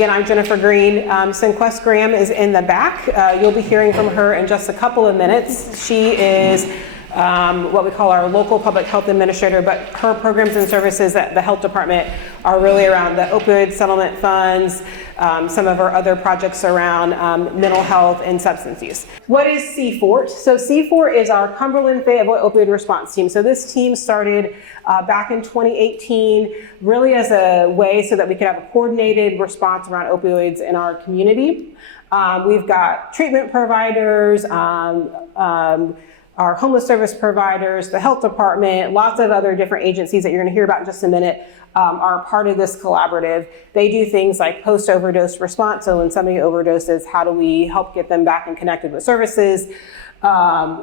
Again, I'm Jennifer Green. Synquest Graham is in the back. You'll be hearing from her in just a couple of minutes. She is what we call our local public health administrator, but her programs and services at the health department are really around the opioid settlement funds, some of our other projects around mental health and substance use. What is CFORT? So CFORT is our Cumberland Fayetteville Opioid Response Team. So this team started back in 2018, really as a way so that we could have a coordinated response around opioids in our community. We've got treatment providers, our homeless service providers, the health department, lots of other different agencies that you're going to hear about in just a minute are part of this collaborative. They do things like post-overdose response. So when somebody overdoses, how do we help get them back and connected with services?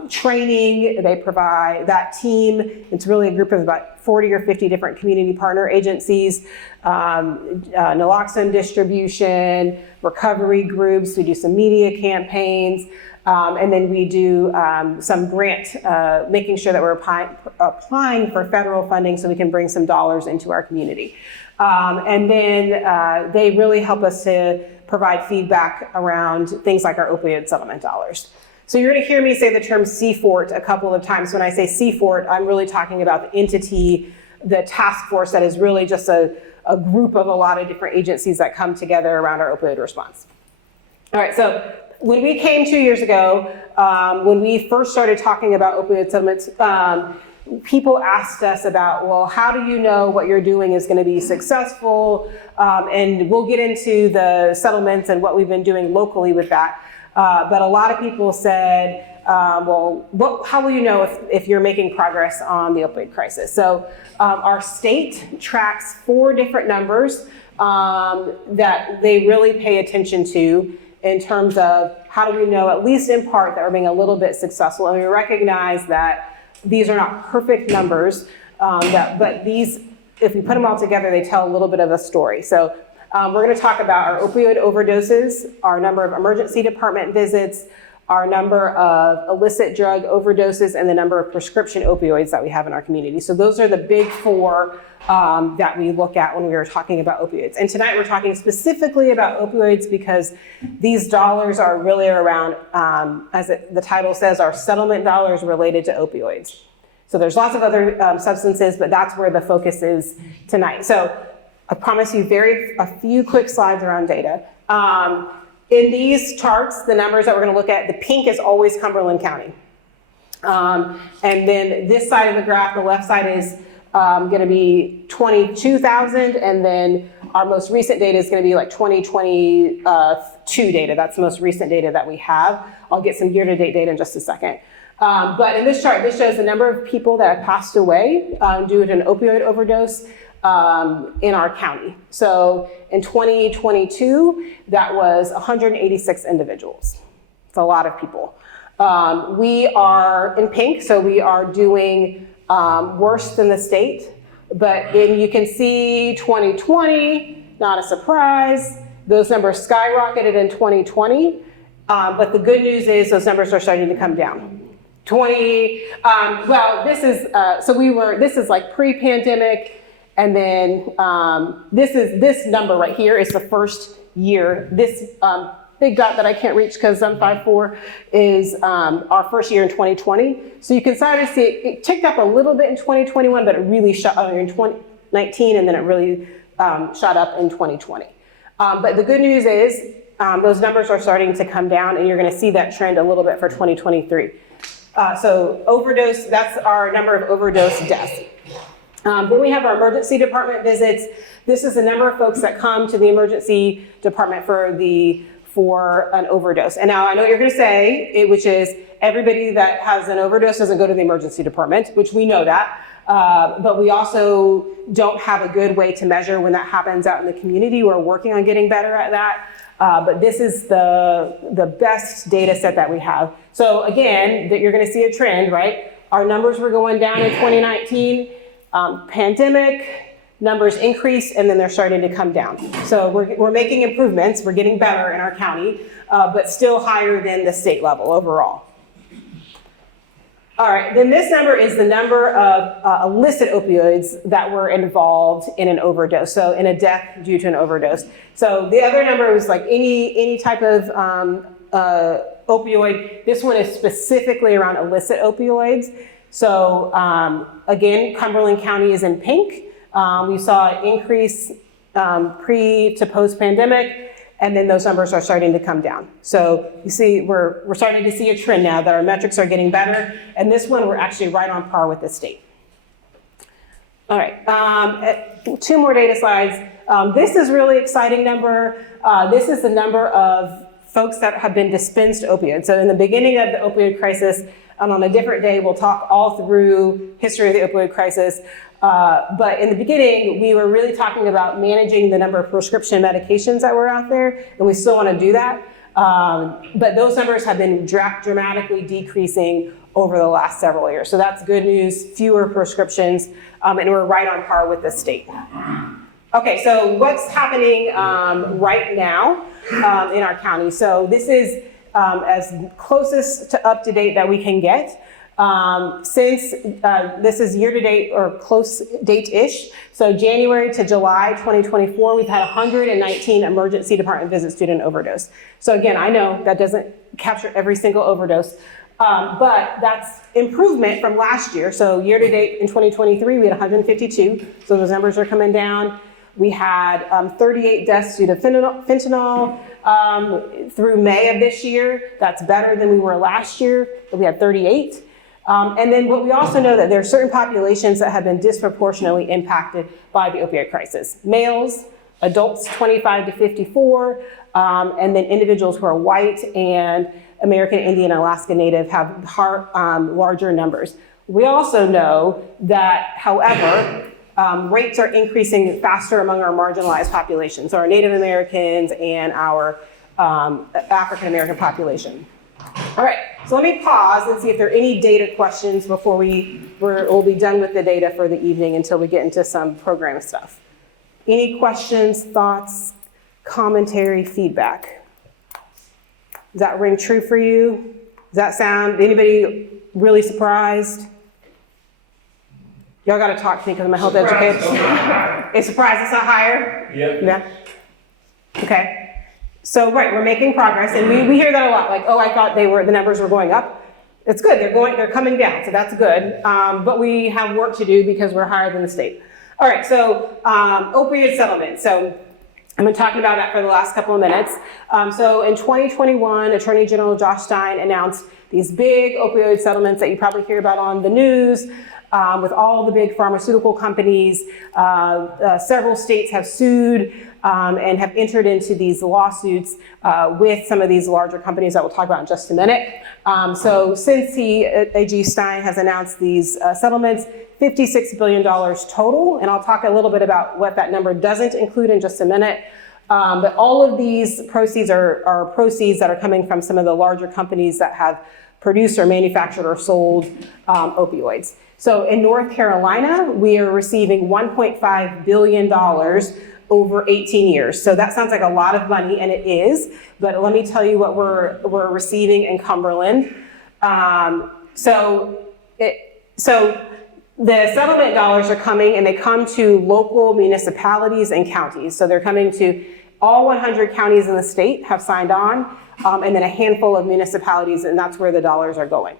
Training, they provide that team. It's really a group of about 40 or 50 different community partner agencies, naloxone distribution, recovery groups. We do some media campaigns. And then we do some grant, making sure that we're applying for federal funding so we can bring some dollars into our community. And then they really help us to provide feedback around things like our opioid settlement dollars. So you're going to hear me say the term CFORT a couple of times. When I say CFORT, I'm really talking about the entity, the task force that is really just a group of a lot of different agencies that come together around our opioid response. All right, so when we came 2 years ago, when we first started talking about opioid settlements, people asked us about, well, how do you know what you're doing is going to be successful? And we'll get into the settlements and what we've been doing locally with that. But a lot of people said, well, how will you know if you're making progress on the opioid crisis? So our state tracks 4 different numbers that they really pay attention to in terms of how do we know, at least in part, that we're being a little bit successful. And we recognize that these are not perfect numbers, but these, if we put them all together, they tell a little bit of a story. So we're going to talk about our opioid overdoses, our number of emergency department visits, our number of illicit drug overdoses, and the number of prescription opioids that we have in our community. So those are the big 4 that we look at when we are talking about opioids. And tonight we're talking specifically about opioids because these dollars are really around, as the title says, our settlement dollars related to opioids. So there's lots of other substances, but that's where the focus is tonight. So I promise you a few quick slides around data. In these charts, the numbers that we're going to look at, the pink is always Cumberland County. And then this side of the graph, the left side is going to be 22,000, and then our most recent data is going to be like 2022 data. That's the most recent data that we have. I'll get some year-to-date data in just a second. But in this chart, this shows the number of people that have passed away due to an opioid overdose in our county. So in 2022, that was 186 individuals. It's a lot of people. We are in pink, so we are doing worse than the state. But you can see 2020, not a surprise. Those numbers skyrocketed in 2020. But the good news is those numbers are starting to come down. This is like pre-pandemic. And then this number right here is the first year. This big dot that I can't reach because I'm 5'4" is our first year in 2020. So you can start to see it ticked up a little bit in 2021, but it really shot up in 2019, and then it really shot up in 2020. But the good news is those numbers are starting to come down, and you're going to see that trend a little bit for 2023. So overdose, that's our number of overdose deaths. Then we have our emergency department visits. This is the number of folks that come to the emergency department for an overdose. And now I know what you're going to say, which is everybody that has an overdose doesn't go to the emergency department, which we know that. But we also don't have a good way to measure when that happens out in the community. We're working on getting better at that. But this is the best data set that we have. So again, you're going to see a trend, right? Our numbers were going down in 2019. Pandemic, numbers increased, and then they're starting to come down. So we're making improvements. We're getting better in our county, but still higher than the state level overall. All right, then this number is the number of illicit opioids that were involved in an overdose, so in a death due to an overdose. So the other number was like any type of opioid. This one is specifically around illicit opioids. So again, Cumberland County is in pink. We saw an increase pre to post-pandemic. And then those numbers are starting to come down. So you see, we're starting to see a trend now that our metrics are getting better. And this one, we're actually right on par with the state. All right, 2 more data slides. This is really exciting number. This is the number of folks that have been dispensed opioids. So in the beginning of the opioid crisis, and on a different day, we'll talk all through history of the opioid crisis. But in the beginning, we were really talking about managing the number of prescription medications that were out there, and we still want to do that. But those numbers have been dramatically decreasing over the last several years. So that's good news, fewer prescriptions, and we're right on par with the state. Okay, so what's happening right now in our county? So this is as closest to up to date that we can get. Since this is year to date or close date-ish, so January to July 2024, we've had 119 emergency department visits due to an overdose. So again, I know that doesn't capture every single overdose, but that's improvement from last year. So year to date in 2023, we had 152, so those numbers are coming down. We had 38 deaths due to fentanyl through May of this year. That's better than we were last year, but we had 38. And then what we also know that there are certain populations that have been disproportionately impacted by the opioid crisis. Males, adults 25 to 54, and then individuals who are white and American Indian and Alaska Native have larger numbers. We also know that, however, rates are increasing faster among our marginalized populations, so our Native Americans and our African American population. All right, so let me pause and see if there are any data questions before we'll be done with the data for the evening until we get into some program stuff. Any questions, thoughts, commentary, feedback? Does that ring true for you? Does that sound, anybody really surprised? Y'all gotta talk to me because I'm a health educator. It's surprised it's not higher? Yeah. Okay. So, right, we're making progress, and we hear that a lot, like, oh, I thought the numbers were going up. It's good, they're coming down, so that's good. But we have work to do because we're higher than the state. All right, so opioid settlement. So I've been talking about that for the last couple of minutes. So in 2021, Attorney General Josh Stein announced these big opioid settlements that you probably hear about on the news. With all the big pharmaceutical companies, several states have sued and have entered into these lawsuits with some of these larger companies that we'll talk about in just a minute. So since AG Stein has announced these settlements, $56 billion total, and I'll talk a little bit about what that number doesn't include in just a minute. But all of these proceeds are proceeds that are coming from some of the larger companies that have produced or manufactured or sold opioids. So in North Carolina, we are receiving $1.5 billion over 18 years. So that sounds like a lot of money, and it is, but let me tell you what we're receiving in Cumberland. So the settlement dollars are coming, and they come to local municipalities and counties. So they're coming to all 100 counties in the state have signed on, and then a handful of municipalities, and that's where the dollars are going.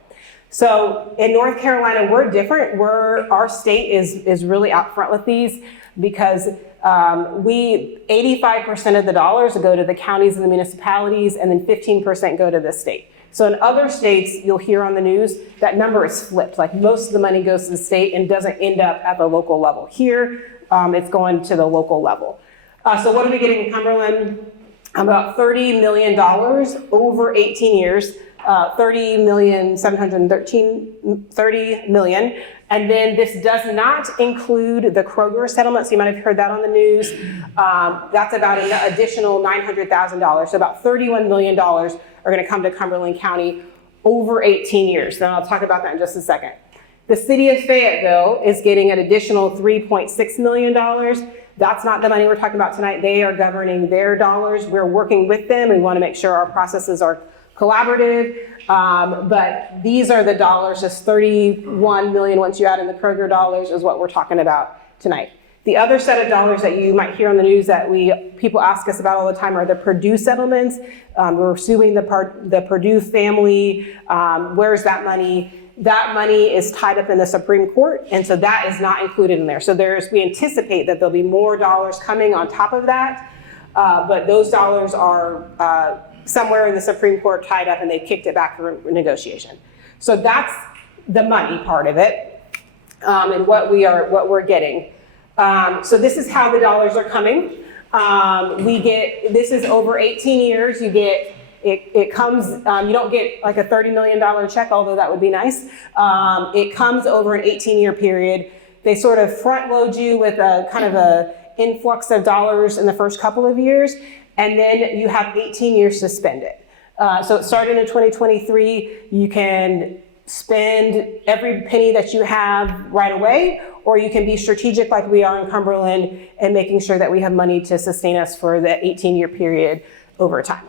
So in North Carolina, we're different. Our state is really out front with these because 85% of the dollars go to the counties and the municipalities, and then 15% go to the state. So in other states, you'll hear on the news, that number is flipped. Like most of the money goes to the state and doesn't end up at the local level. Here, it's going to the local level. So what are we getting in Cumberland? About $30 million over 18 years. 30 million. And then this does not include the Kroger settlement. So you might have heard that on the news. That's about an additional $900,000. So about $31 million are going to come to Cumberland County over 18 years. Then I'll talk about that in just a second. The city of Fayetteville is getting an additional $3.6 million. That's not the money we're talking about tonight. They are governing their dollars. We're working with them. We want to make sure our processes are collaborative, but these are the dollars, just 31 million once you add in the Kroger dollars is what we're talking about tonight. The other set of dollars that you might hear on the news that people ask us about all the time are the Purdue settlements. We're suing the Purdue family. Where's that money? That money is tied up in the Supreme Court, and so that is not included in there. So we anticipate that there'll be more dollars coming on top of that, but those dollars are somewhere in the Supreme Court tied up, and they kicked it back for negotiation. So that's the money part of it, and what we're getting. So this is how the dollars are coming. This is over 18 years. You get, it comes, you don't get like a $30 million check, although that would be nice. It comes over an 18-year period. They sort of front load you with a kind of a influx of dollars in the first couple of years, and then you have 18 years to spend it. So it started in 2023. You can spend every penny that you have right away, or you can be strategic like we are in Cumberland and making sure that we have money to sustain us for the 18-year period over time.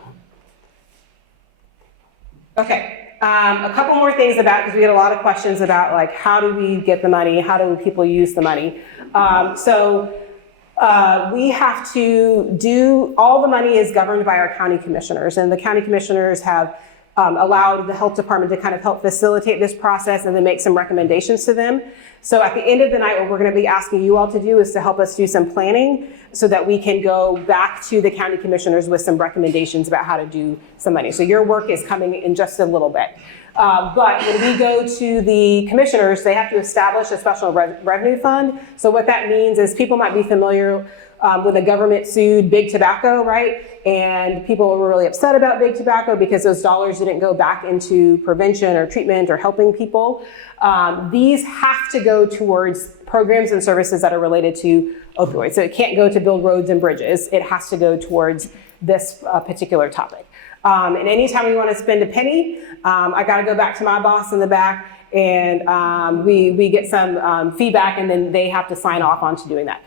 Okay, a couple more things because we get a lot of questions about like, how do we get the money? How do people use the money? We have to all the money is governed by our county commissioners, and the county commissioners have allowed the health department to kind of help facilitate this process and then make some recommendations to them. So at the end of the night, what we're going to be asking you all to do is to help us do some planning so that we can go back to the county commissioners with some recommendations about how to do some money. So your work is coming in just a little bit. But when we go to the commissioners, they have to establish a special revenue fund. So what that means is people might be familiar with a government sued big tobacco, right? And people were really upset about big tobacco because those dollars didn't go back into prevention or treatment or helping people. These have to go towards programs and services that are related to opioids. So it can't go to build roads and bridges. It has to go towards this particular topic. And anytime we want to spend a penny, I got to go back to my boss in the back, and we get some feedback, and then they have to sign off on to doing that.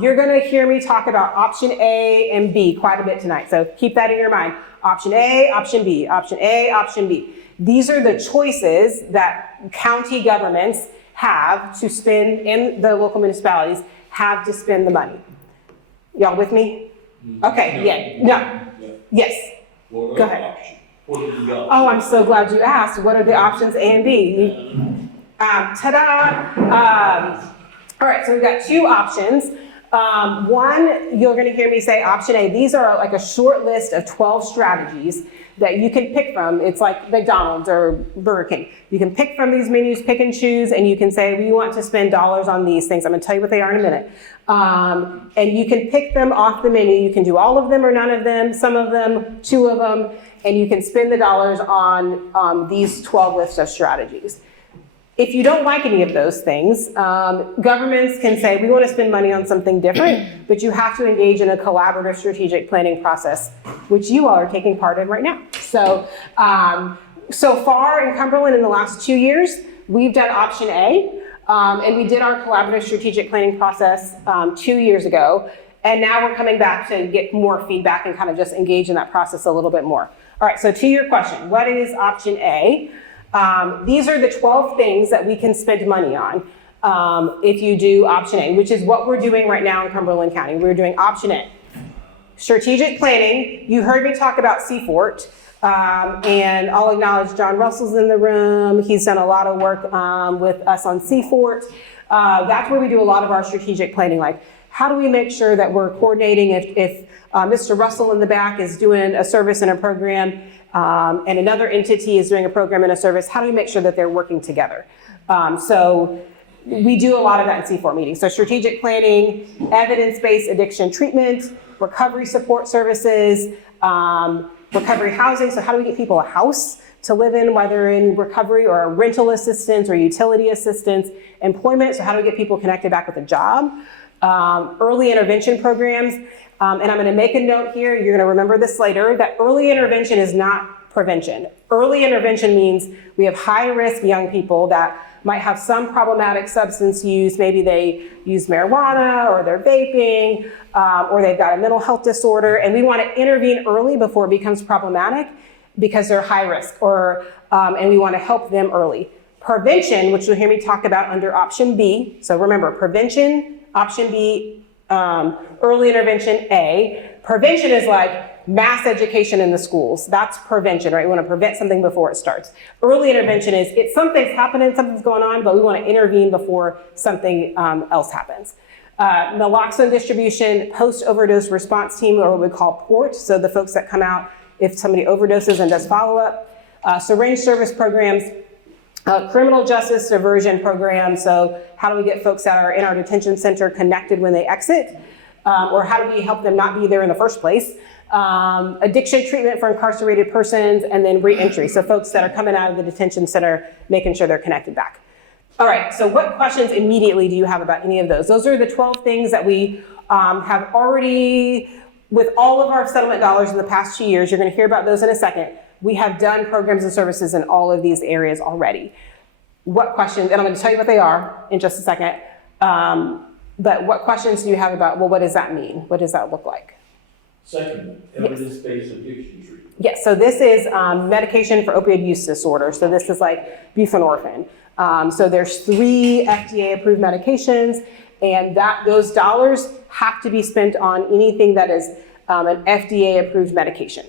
You're going to hear me talk about option A and B quite a bit tonight, so keep that in your mind. Option A, option B, option A, option B. These are the choices that county governments have to spend, in the local municipalities have to spend the money. Y'all with me? Okay, yeah, no, yes. Go ahead. Oh, I'm so glad you asked. What are the options A and B? Ta-da! All right, so we've got two options. One, you're going to hear me say option A. These are like a short list of 12 strategies that you can pick from. It's like McDonald's or Burger King. You can pick from these menus, pick and choose, and you can say, we want to spend dollars on these things. I'm going to tell you what they are in a minute. And you can pick them off the menu. You can do all of them or none of them, some of them, two of them, and you can spend the dollars on these 12 lists of strategies. If you don't like any of those things, governments can say, we want to spend money on something different, but you have to engage in a collaborative strategic planning process, which you all are taking part in right now. So, so far in Cumberland in the last 2 years, we've done option A, and we did our collaborative strategic planning process 2 years ago, and now we're coming back to get more feedback and kind of just engage in that process a little bit more. All right, so to your question, what is option A? These are the 12 things that we can spend money on if you do option A, which is what we're doing right now in Cumberland County. We're doing option A. Strategic planning, you heard me talk about CFORT, and I'll acknowledge John Russell's in the room. He's done a lot of work with us on CFORT. That's where we do a lot of our strategic planning, like how do we make sure that we're coordinating if Mr. Russell in the back is doing a service and a program, and another entity is doing a program and a service, how do we make sure that they're working together? So we do a lot of that in C4 meetings. So strategic planning, evidence-based addiction treatment, recovery support services, recovery housing. So how do we get people a house to live in, whether in recovery or rental assistance or utility assistance, employment. So how do we get people connected back with a job? Early intervention programs. And I'm going to make a note here, you're going to remember this later, that early intervention is not prevention. Early intervention means we have high-risk young people that might have some problematic substance use. Maybe they use marijuana, or they're vaping, or they've got a mental health disorder, and we want to intervene early before it becomes problematic. because they're high risk, or and we want to help them early. Prevention, which you'll hear me talk about under option B. So remember, prevention, option B, early intervention A. Prevention is like mass education in the schools. That's prevention, right? We want to prevent something before it starts. Early intervention is something's happening, something's going on, but we want to intervene before something else happens. Naloxone distribution, post-overdose response team, or what we call PORT, so the folks that come out if somebody overdoses and does follow-up. Syringe service programs, criminal justice diversion program, so how do we get folks that are in our detention center connected when they exit? Or how do we help them not be there in the first place? Addiction treatment for incarcerated persons, and then re-entry, so folks that are coming out of the detention center, making sure they're connected back. All right, so what questions immediately do you have about any of those? Those are the 12 things that we have already, with all of our settlement dollars in the past 2 years, you're gonna hear about those in a second. We have done programs and services in all of these areas already. What questions, and I'm gonna tell you what they are in just a second, but what questions do you have about, well, what does that mean? What does that look like? Second, evidence-based addiction treatment. Yes, so this is medication for opioid use disorder. So this is like buprenorphine. So there's 3 FDA-approved medications, and those dollars have to be spent on anything that is an FDA-approved medication.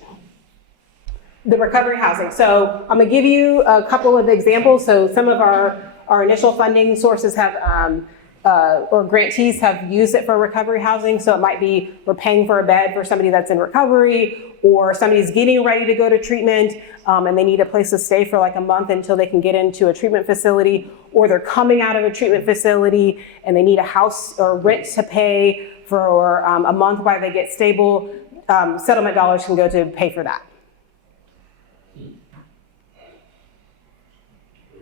The recovery housing. So I'm gonna give you a couple of examples. So some of our initial funding sources have, or grantees have used it for recovery housing. So it might be we're paying for a bed for somebody that's in recovery, or somebody's getting ready to go to treatment and they need a place to stay for like a month until they can get into a treatment facility, or they're coming out of a treatment facility and they need a house or rent to pay for a month while they get stable. Settlement dollars can go to pay for that.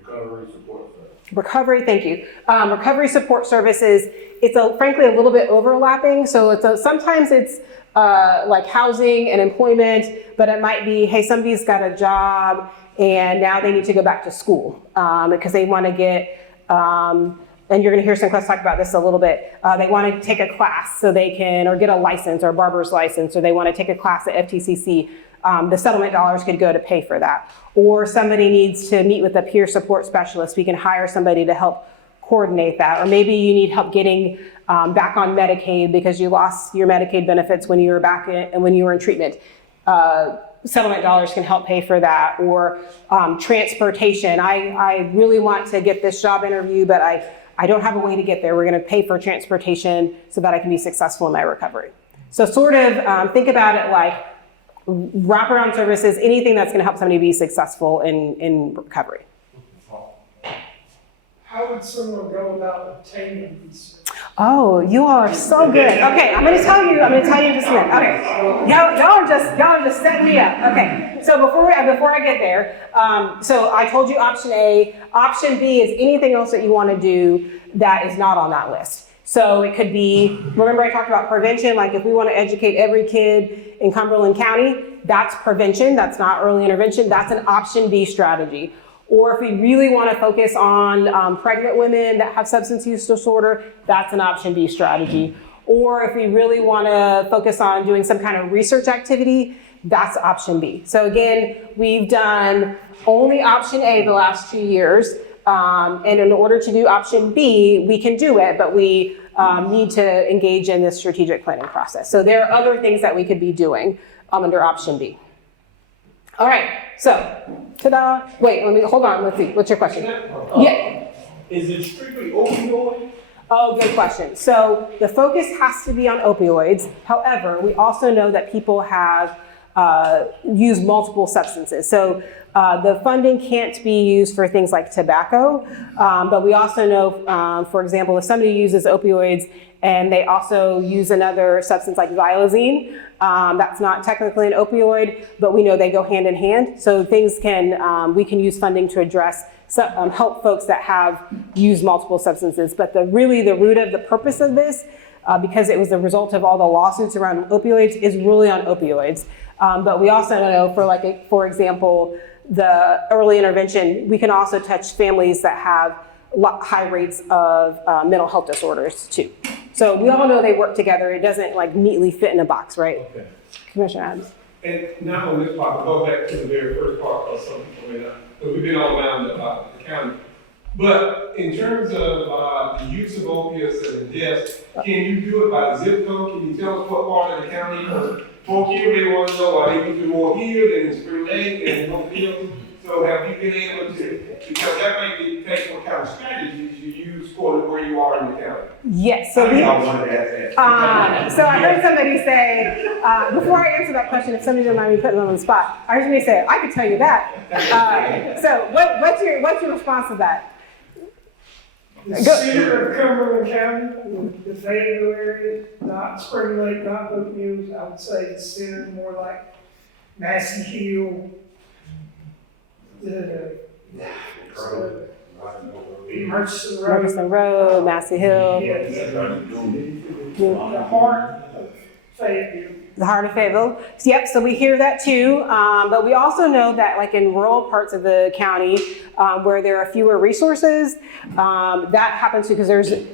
Recovery support service. Recovery, thank you. Recovery support services, it's frankly a little bit overlapping. So sometimes it's like housing and employment, but it might be, hey, somebody's got a job and now they need to go back to school because they want to get, and you're going to hear some class talk about this a little bit. They want to take a class so they can, or get a license or a barber's license, or they want to take a class at FTCC. The settlement dollars could go to pay for that. Or somebody needs to meet with a peer support specialist. We can hire somebody to help coordinate that. Or maybe you need help getting back on Medicaid because you lost your Medicaid benefits when you were back when you were in treatment. Settlement dollars can help pay for that. Or transportation. I really want to get this job interview, but I don't have a way to get there. We're going to pay for transportation so that I can be successful in my recovery. So sort of think about it like wraparound services, anything that's going to help somebody be successful in recovery. How would someone go about obtaining these? Oh, you are so good. Okay, I'm going to tell you just a minute. Okay, y'all are just setting me up. Okay, so before I get there, so I told you option A. Option B is anything else that you want to do that is not on that list. So it could be, remember I talked about prevention, like if we want to educate every kid in Cumberland County, that's prevention, that's not early intervention, that's an option B strategy. Or if we really want to focus on pregnant women that have substance use disorder, that's an option B strategy. Or if we really want to focus on doing some kind of research activity, that's option B. So again, we've done only option A the last 2 years. And in order to do option B, we can do it, but we need to engage in this strategic planning process. So there are other things that we could be doing under option B. All right, so, ta-da. Wait, hold on, let's see. What's your question? Yeah. Is it strictly opioid? Oh, good question. So the focus has to be on opioids. However, we also know that people have used multiple substances. So the funding can't be used for things like tobacco, but we also know, for example, if somebody uses opioids and they also use another substance like xylazine, that's not technically an opioid, but we know they go hand in hand. So things we can use funding to address, help folks that have used multiple substances. But really the root of the purpose of this, because it was the result of all the lawsuits around opioids, is really on opioids. But we also know for example, the early intervention, we can also touch families that have high rates of mental health disorders too. So we all know they work together. It doesn't like neatly fit in a box, right? Okay. Commissioner Adams. And not on this part, but go back to the very first part, because some people may not, because we've been all around the county. But in terms of the use of opiates and the deaths, can you do it by zip code? Can you tell us what part of the county? Because folk here may want to know why they using more here than in Spring Lake and in Oakville. So have you been able to, because that might dictate what kind of strategies you use for where you are in the county. Yes, so we, so I heard somebody say, before I answer that question, if somebody doesn't mind me putting them on the spot, I heard somebody say, I could tell you that. So what's your response to that? The center of Cumberland County, the Fayetteville area, not Spring Lake, not Oak Mills, I would say the center more like Massey Hill, Murchison Road, Massey Hill. Yes. The heart of Fayetteville. The heart of Fayetteville. Yep, so we hear that too. But we also know that like in rural parts of the county where there are fewer resources, that happens because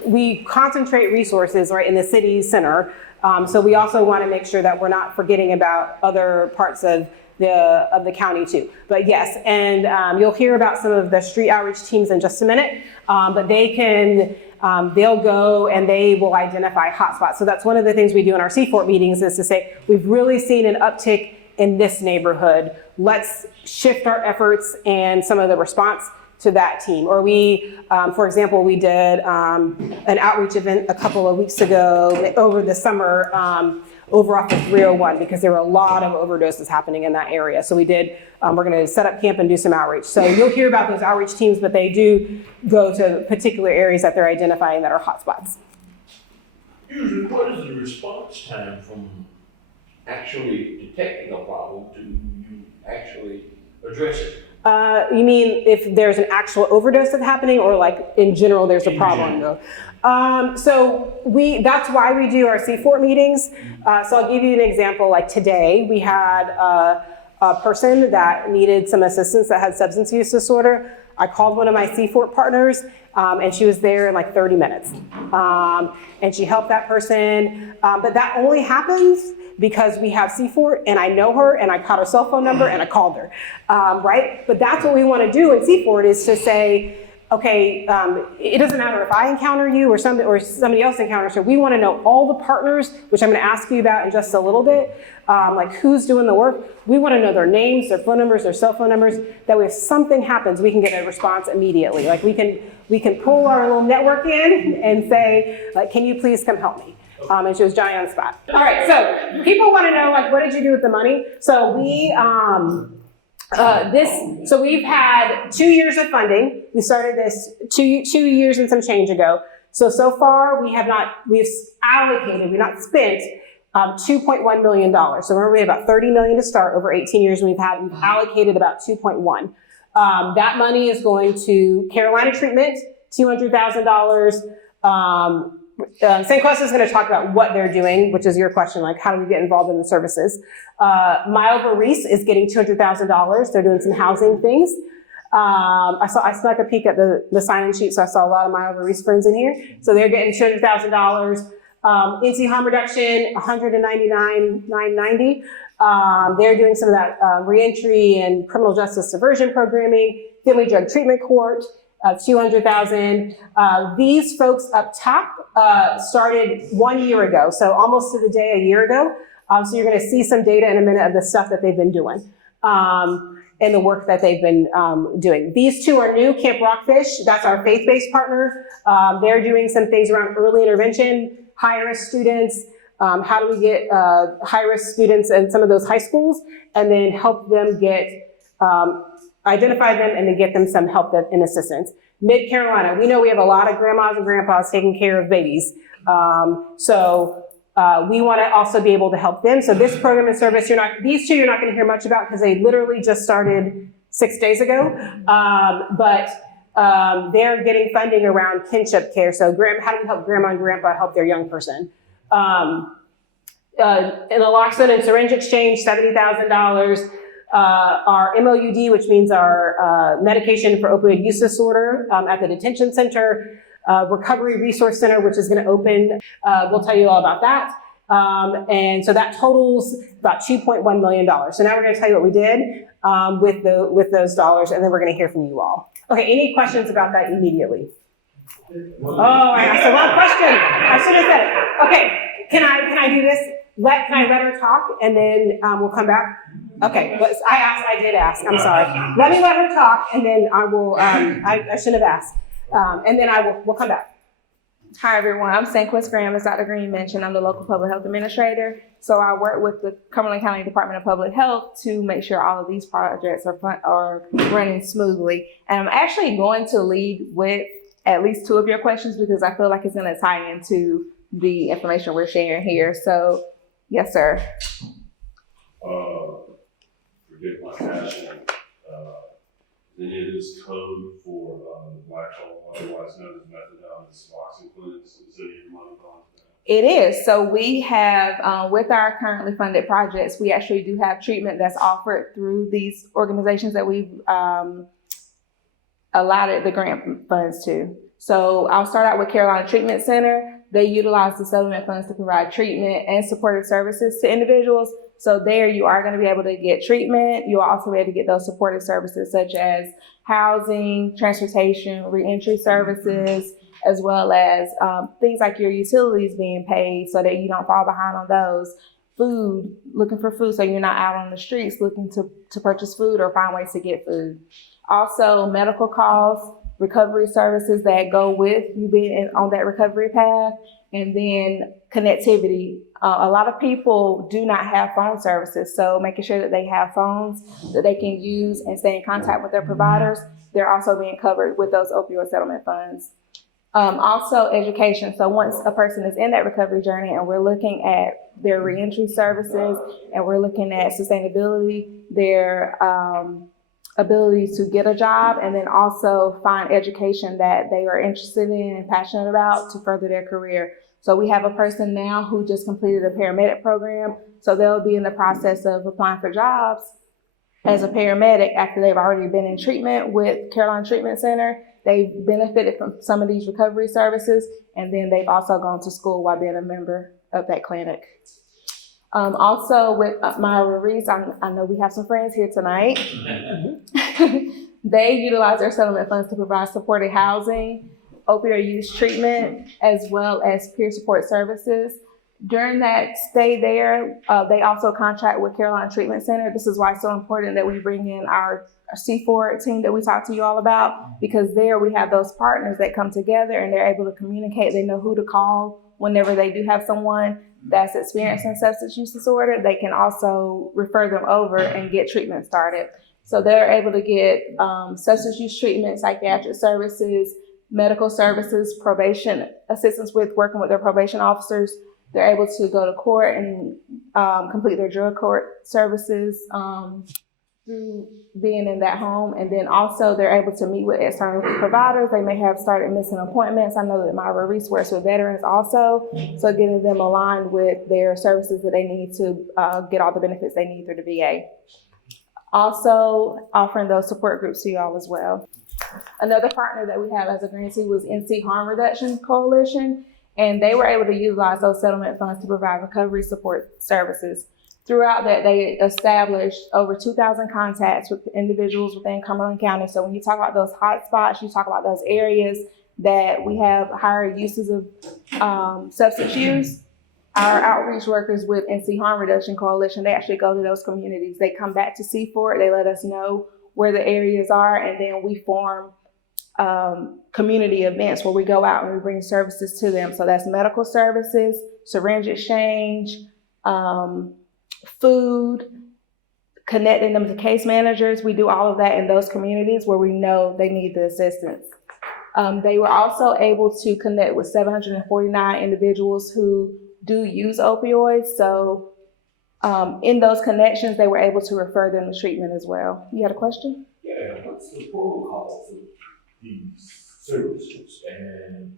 we concentrate resources right in the city center. So we also want to make sure that we're not forgetting about other parts of the county too. But yes, and you'll hear about some of the street outreach teams in just a minute, but they'll go and they will identify hotspots. So that's one of the things we do in our C-Fort meetings is to say, we've really seen an uptick in this neighborhood. Let's shift our efforts and some of the response to that team. Or we, for example, we did an outreach event a couple of weeks ago over the summer over off of 301 because there were a lot of overdoses happening in that area. So we did, we're gonna set up camp and do some outreach. So you'll hear about those outreach teams, but they do go to particular areas that they're identifying that are hotspots. Usually, what is the response time from actually detecting a problem to you actually addressing it? You mean if there's an actual overdose that's happening or like in general there's a problem though? So that's why we do our C-Fort meetings. So I'll give you an example. Like today, we had a person that needed some assistance that had substance use disorder. I called one of my C-Fort partners, and she was there in like 30 minutes. And she helped that person. But that only happens because we have C-Fort and I know her and I caught her cell phone number and I called her, right? But that's what we want to do in C-Fort is to say, okay, it doesn't matter if I encounter you or somebody else encounters her. We want to know all the partners, which I'm going to ask you about in just a little bit, like who's doing the work. We want to know their names, their phone numbers, their cell phone numbers. That way, if something happens, we can get a response immediately. Like we can pull our little network in and say, like, can you please come help me? And she was Johnny on the spot. All right, so people want to know, like, what did you do with the money? So so we've had 2 years of funding. We started this two years and some change ago. So far we've allocated, we've not spent $2.1 million. So remember we had about $30 million to start over 18 years and we've allocated about 2.1. That money is going to Carolina Treatment, $200,000. St. Quest is going to talk about what they're doing, which is your question, like how do we get involved in the services. Mile Reese is getting $200,000. They're doing some housing things. I snuck a peek at the sign-in sheet, so I saw a lot of Mile Reese friends in here. So they're getting $200,000. NC Harm Reduction, $199,990. They're doing some of that reentry and criminal justice diversion programming. Family Drug Treatment Court, $200,000. These folks up top started 1 year ago, so almost to the day a year ago. So you're going to see some data in a minute of the stuff that they've been doing and the work that they've been doing. These two are new. Camp Rockfish, that's our faith-based partner. They're doing some things around early intervention, high-risk students. How do we get high-risk students in some of those high schools and then help them identify them and then get them some help and assistance. Mid-Carolina, we know we have a lot of grandmas and grandpas taking care of babies. We want to also be able to help them. So this program and service, these two you're not going to hear much about because they literally just started 6 days ago. But they're getting funding around kinship care. So how do we help grandma and grandpa help their young person? Naloxone and syringe exchange, $70,000. Our MOUD, which means our medication for opioid use disorder at the detention center, Recovery Resource Center, which is going to open. We'll tell you all about that. And so that totals about $2.1 million. So now we're going to tell you what we did with those dollars, and then we're going to hear from you all. Okay, any questions about that immediately? Oh, I asked the wrong question. I should have said it. Okay, can I do this? Can I let her talk, and then we'll come back? Okay, I did ask, I'm sorry. Let me let her talk, and then I will, I shouldn't have asked. And then we'll come back. Hi, everyone. I'm Sanquist Graham. As Dr. Green mentioned, I'm the local public health administrator. So I work with the Cumberland County Department of Public Health to make sure all of these projects are running smoothly. And I'm actually going to lead with at least two of your questions because I feel like it's going to tie into the information we're sharing here. So, yes, sir. Forgive my passion. Any of this code for the black hole, otherwise known as methadone and Suboxone clinics in the city of Cumberland? It is. So we have, with our currently funded projects, we actually do have treatment that's offered through these organizations that we've allotted the grant funds to. So I'll start out with Carolina Treatment Center. They utilize the settlement funds to provide treatment and supportive services to individuals. So there you are going to be able to get treatment. You'll also be able to get those supportive services such as housing, transportation, reentry services, as well as things like your utilities being paid so that you don't fall behind on those. Food, looking for food so you're not out on the streets looking to purchase food or find ways to get food. Also, medical costs, recovery services that go with you being on that recovery path, and then connectivity. A lot of people do not have phone services, so making sure that they have phones that they can use and stay in contact with their providers. They're also being covered with those opioid settlement funds. Also education. So once a person is in that recovery journey and we're looking at their reentry services and we're looking at sustainability, their ability to get a job, and then also find education that they are interested in and passionate about to further their career. So we have a person now who just completed a paramedic program. So they'll be in the process of applying for jobs as a paramedic after they've already been in treatment with Carolina Treatment Center. They've benefited from some of these recovery services, and then they've also gone to school while being a member of that clinic. Also with Myra Reese, I know we have some friends here tonight. They utilize their settlement funds to provide supported housing, opioid use treatment, as well as peer support services. During that stay there, they also contract with Carolina Treatment Center. This is why it's so important that we bring in our C4 team that we talked to you all about, because there we have those partners that come together and they're able to communicate. They know who to call whenever they do have someone that's experiencing substance use disorder. They can also refer them over and get treatment started. So they're able to get substance use treatment, psychiatric services, medical services, probation assistance with working with their probation officers. They're able to go to court and complete their drug court services through being in that home. And then also they're able to meet with external providers. They may have started missing appointments. I know that Myra Reese works with veterans also. So getting them aligned with their services that they need to get all the benefits they need through the VA. Also offering those support groups to you all as well. Another partner that we have as a grantee was NC Harm Reduction Coalition, and they were able to utilize those settlement funds to provide recovery support services. Throughout that, they established over 2,000 contacts with individuals within Cumberland County. So when you talk about those hot spots, you talk about those areas that we have higher uses of substance use, our outreach workers with NC Harm Reduction Coalition, they actually go to those communities. They come back to C4, they let us know where the areas are, and then we form community events where we go out and we bring services to them. So that's medical services, syringe exchange, food, connecting them to case managers. We do all of that in those communities where we know they need the assistance. They were also able to connect with 749 individuals who do use opioids. So in those connections, they were able to refer them to treatment as well. You had a question? Yeah, what's the protocol for these services? And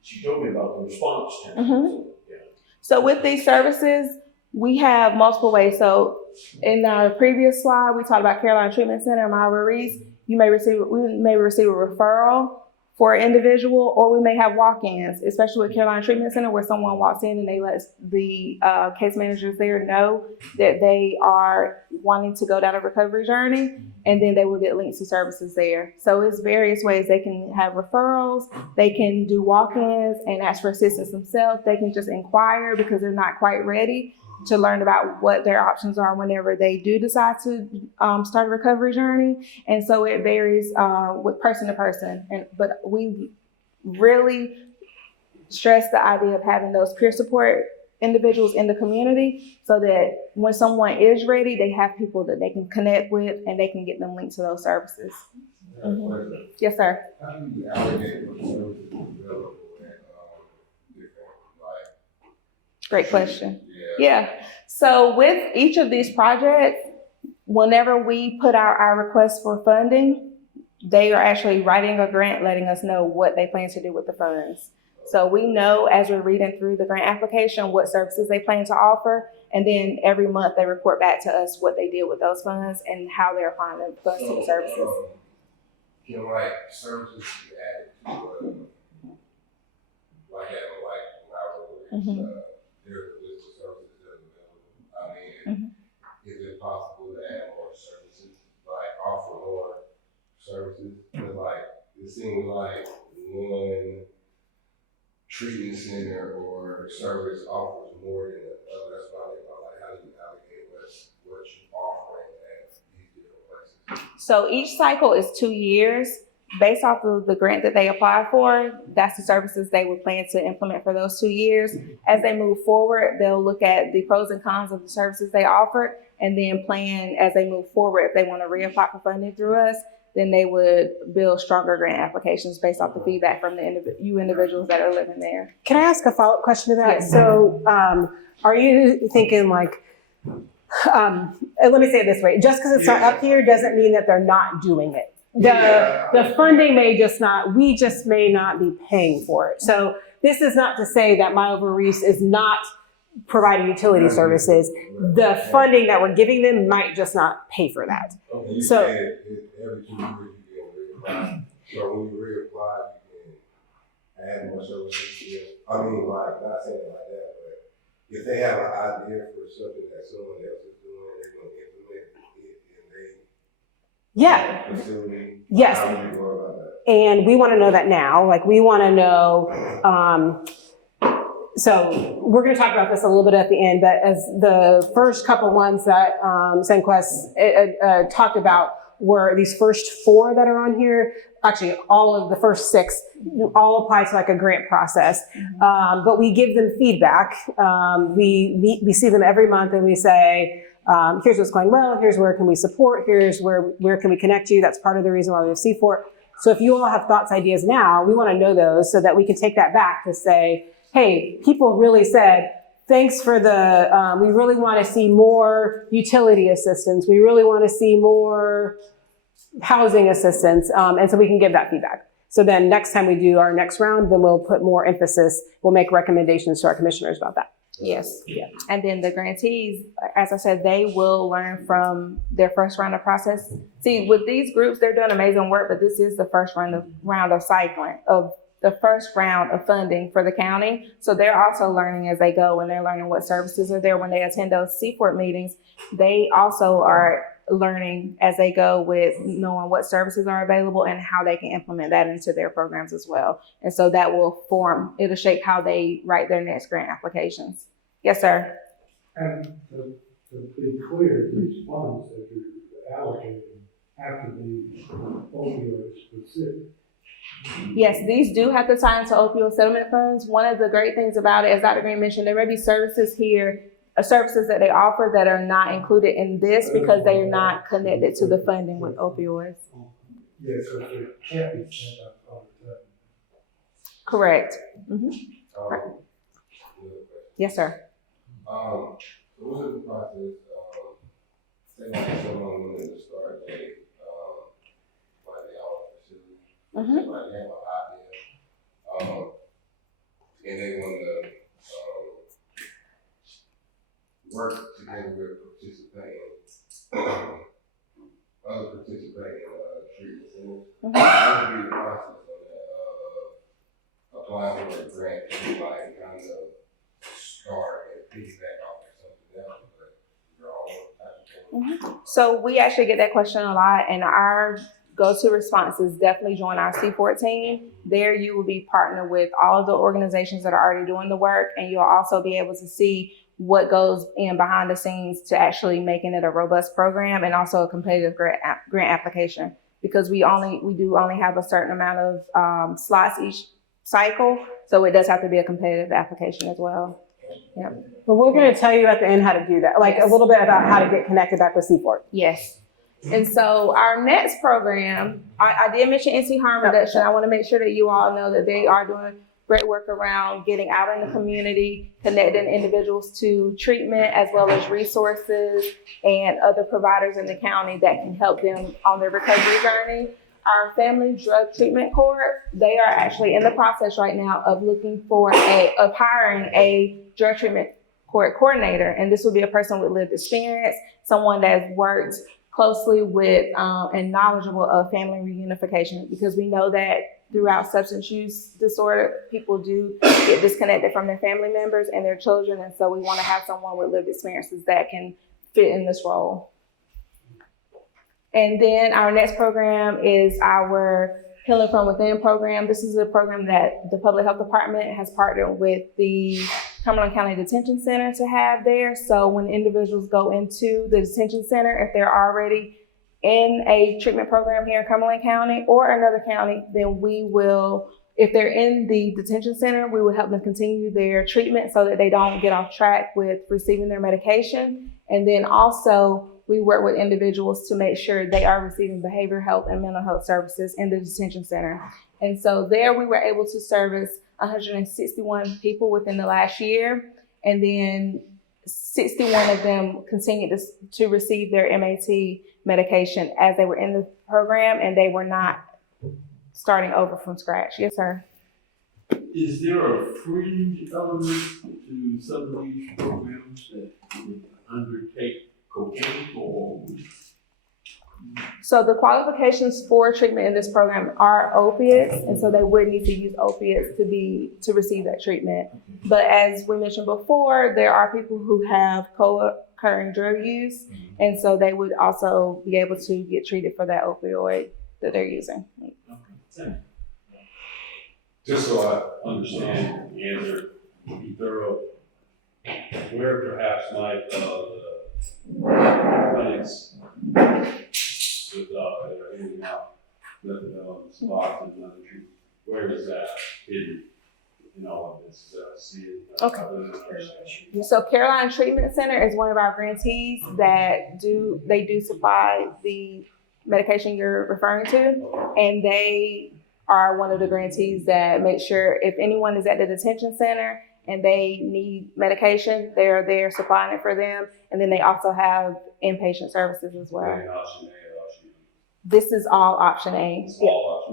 she told me about the response time. Mm-hmm. Yeah. So with these services, we have multiple ways. So in our previous slide, we talked about Carolina Treatment Center, Myra Reese. We may receive a referral for an individual, or we may have walk-ins, especially with Carolina Treatment Center, where someone walks in and they let the case managers there know that they are wanting to go down a recovery journey, and then they will get linked to services there. So it's various ways. They can have referrals, they can do walk-ins and ask for assistance themselves. They can just inquire because they're not quite ready to learn about what their options are whenever they do decide to start a recovery journey. And so it varies with person to person. But we really stress the idea of having those peer support individuals in the community so that when someone is ready, they have people that they can connect with and they can get them linked to those services. Mhm. Yes, sir. How do you allocate what services available and different, like? Great question. Yeah. Yeah. So with each of these projects, whenever we put out our request for funding, they are actually writing a grant, letting us know what they plan to do with the funds. So we know as we're reading through the grant application, what services they plan to offer. And then every month they report back to us what they did with those funds and how they're applying the funds to the services. Can like services be added to, like having like Mhm. there's a list of services that are available. I mean, is it possible to add more services, like offer more services? Cause like, it seems like one treatment center or service offers more than the other. That's why I think about like, how do you allocate what you're offering at these different places? So each cycle is 2 years. Based off of the grant that they apply for, that's the services they would plan to implement for those 2 years. As they move forward, they'll look at the pros and cons of the services they offered and then plan as they move forward. If they want to reapply for funding through us, then they would build stronger grant applications based off the feedback from the individuals that are living there. Can I ask a follow-up question to that? Yes. So are you thinking like, let me say it this way, just because it's not up here doesn't mean that they're not doing it. The funding may just not, we just may not be paying for it. So this is not to say that My Over Reese is not providing utility services. The funding that we're giving them might just not pay for that. Okay, you So- said every 2 years you can reapply. So when you reapply, you can add more services. Yeah. I mean, like, not saying it like that, but if they have an idea for something that someone else is doing, they're going to implement it in their Yeah. facility. Yes. How would you go about that? And we want to know that now. Like we want to know, so we're going to talk about this a little bit at the end, but as the first couple ones that CNCTV talked about were these first 4 that are on here. Actually, all of the first 6 all apply to like a grant process. But we give them feedback. We see them every month and we say, here's what's going well, here's where can we support, here's where can we connect you. That's part of the reason why we have C4. So if you all have thoughts, ideas now, we want to know those so that we can take that back to say, hey, people really said, thanks for the, we really want to see more utility assistance. We really want to see more housing assistance. And so we can give that feedback. So then next time we do our next round, then we'll put more emphasis, we'll make recommendations to our commissioners about that. Yes. Yeah. And then the grantees, as I said, they will learn from their first round of process. See, with these groups, they're doing amazing work, but this is the first round of cycling of the first round of funding for the county. So they're also learning as they go, and they're learning what services are there when they attend those CFORT meetings. They also are learning as they go with knowing what services are available and how they can implement that into their programs as well. And so that will it'll shape how they write their next grant applications. Yes, sir. And to be clear, these funds that you're allocating have to be opioid specific. Yes, these do have to tie into opioid settlement funds. One of the great things about it, as Dr. Green mentioned, there may be services here, services that they offer that are not included in this because they are not connected to the funding with opioids. Yes, so they can't be sent out all the time. Correct. Mm-hmm. Yes, sir. So what is the process, say like someone wanted to start a, like their own facility, Mm-hmm. like they have an idea, and they want to, work together with other participating treatment centers. Mm-hmm. What would be the process on that? applying for a grant, to like kind of start and piggyback off of something else, but you're all type of thing. So we actually get that question a lot, and our go-to response is definitely join our C14. There you will be partnered with all of the organizations that are already doing the work, and you'll also be able to see what goes in behind the scenes to actually making it a robust program and also a competitive grant application. Because we do only have a certain amount of slots each cycle, so it does have to be a competitive application as well. Yep. But we're going to tell you at the end how to do that, like a little bit about how to get connected back with C4. Yes. And so our next program, I did mention NC harm reduction. I want to make sure that you all know that they are doing great work around getting out in the community, connecting individuals to treatment as well as resources and other providers in the county that can help them on their recovery journey. Our family drug treatment court, they are actually in the process right now of hiring a drug treatment court coordinator. And this will be a person with lived experience, someone that's worked closely with and knowledgeable of family reunification, because we know that throughout substance use disorder, people do get disconnected from their family members and their children. And so we want to have someone with lived experiences that can fit in this role. And then our next program is our Healing from Within program. This is a program that the Public Health Department has partnered with the Cumberland County Detention Center to have there. So when individuals go into the detention center, if they're already in a treatment program here in Cumberland County or another county, then we will, if they're in the detention center, we will help them continue their treatment so that they don't get off track with receiving their medication. And then also we work with individuals to make sure they are receiving behavioral health and mental health services in the detention center. And so there we were able to service 161 people within the last year. And then 61 of them continued to receive their MAT medication as they were in the program, and they were not starting over from scratch. Yes, sir. Is there a fringe element to some of these programs that would undertake cocaine or? So the qualifications for treatment in this program are opiates, and so they would need to use opiates to receive that treatment. But as we mentioned before, there are people who have co-occurring drug use, and so they would also be able to get treated for that opioid that they're using. Okay. Just so I understand the answer, to be thorough, where perhaps might the clinics with that are handing out methadone, Suboxone, and other treatments, where is that hidden in all of this? Okay. So Caroline Treatment Center is one of our grantees that do supply the medication you're referring to, and they are one of the grantees that make sure if anyone is at the detention center and they need medication, they're there supplying it for them. And then they also have inpatient services as well. This is all option A.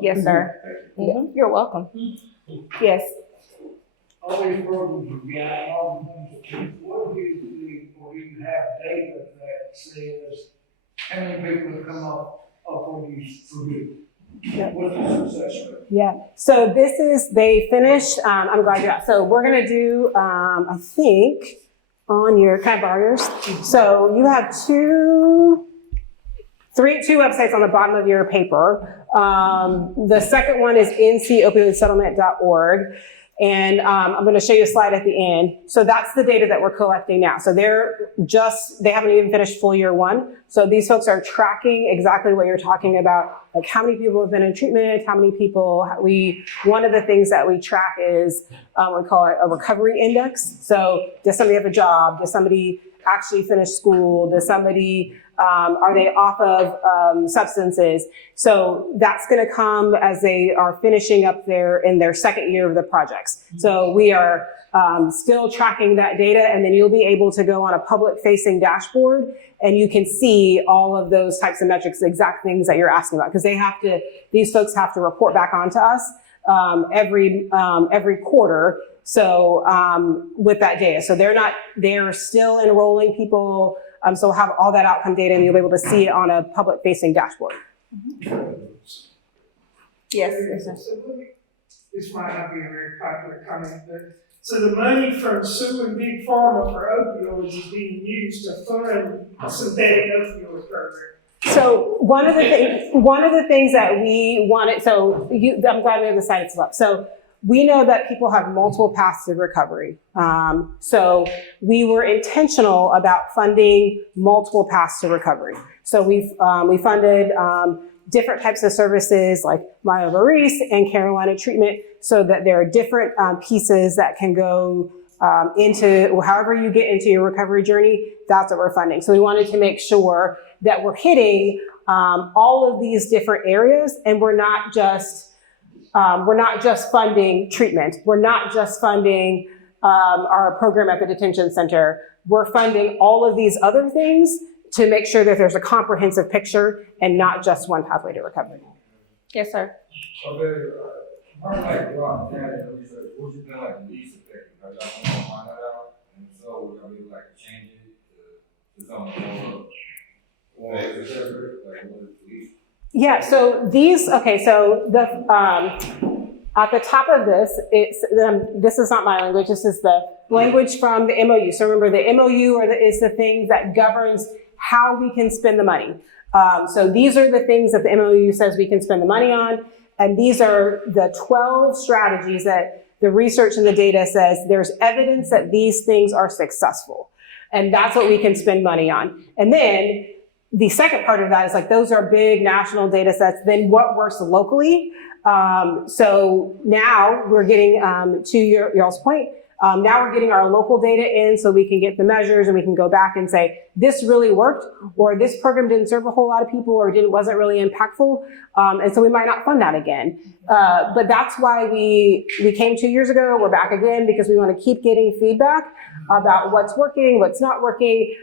Yes, sir. Mm-hmm. You're welcome. Yes. All these programs are being all what do you have data that says how many people have come up on these reviews? What's the success rate? Yeah. So they finished, I'm glad you asked. So we're going to do, I think, on your, can I borrow yours? So you have two websites on the bottom of your paper. The second one is ncopioidsettlement.org. And I'm going to show you a slide at the end. So that's the data that we're collecting now. So they haven't even finished full year one. So these folks are tracking exactly what you're talking about, like how many people have been in treatment, how many people one of the things that we track is we call it a recovery index. So does somebody have a job? Does somebody actually finish school? Does somebody, are they off of substances? So that's going to come as they are finishing up in their second year of the projects. So we are still tracking that data, and then you'll be able to go on a public facing dashboard and you can see all of those types of metrics, the exact things that you're asking about, because these folks have to report back onto us every quarter. So with that data, so they're still enrolling people. So we'll have all that outcome data and you'll be able to see it on a public facing dashboard. Yes, yes, sir. So this might not be a very popular comment, but, so the money from suing Big Pharma for opioids is being used to fund a synthetic opioid program. So one of the things that we wanted, I'm glad we have the site up. So we know that people have multiple paths to recovery. So we were intentional about funding multiple paths to recovery. So we funded different types of services like Maya Maurice and Carolina Treatment, so that there are different pieces that can go into however you get into your recovery journey. That's what we're funding. So we wanted to make sure that we're hitting all of these different areas, and we're not just funding treatment. We're not just funding our program at the detention center. We're funding all of these other things to make sure that there's a comprehensive picture and not just one pathway to recovery. Yes, sir. Okay, part like what data research, what's been like the least effective? Like, I want to find that out, and so we're gonna be like change it to something more specific, like what is the least? Yeah, so these, okay, so the, at the top of this, this is not my language, this is the language from the MOU. So remember, the MOU is the thing that governs how we can spend the money. So these are the things that the MOU says we can spend the money on, and these are the 12 strategies that the research and the data says there's evidence that these things are successful. And that's what we can spend money on. And then the second part of that is like, those are big national data sets. Then what works locally? So now we're getting, to y'all's point, now we're getting our local data in so we can get the measures and we can go back and say, this really worked, or this program didn't serve a whole lot of people, or wasn't really impactful. And so we might not fund that again. But that's why we came 2 years ago. We're back again because we want to keep getting feedback about what's working, what's not working.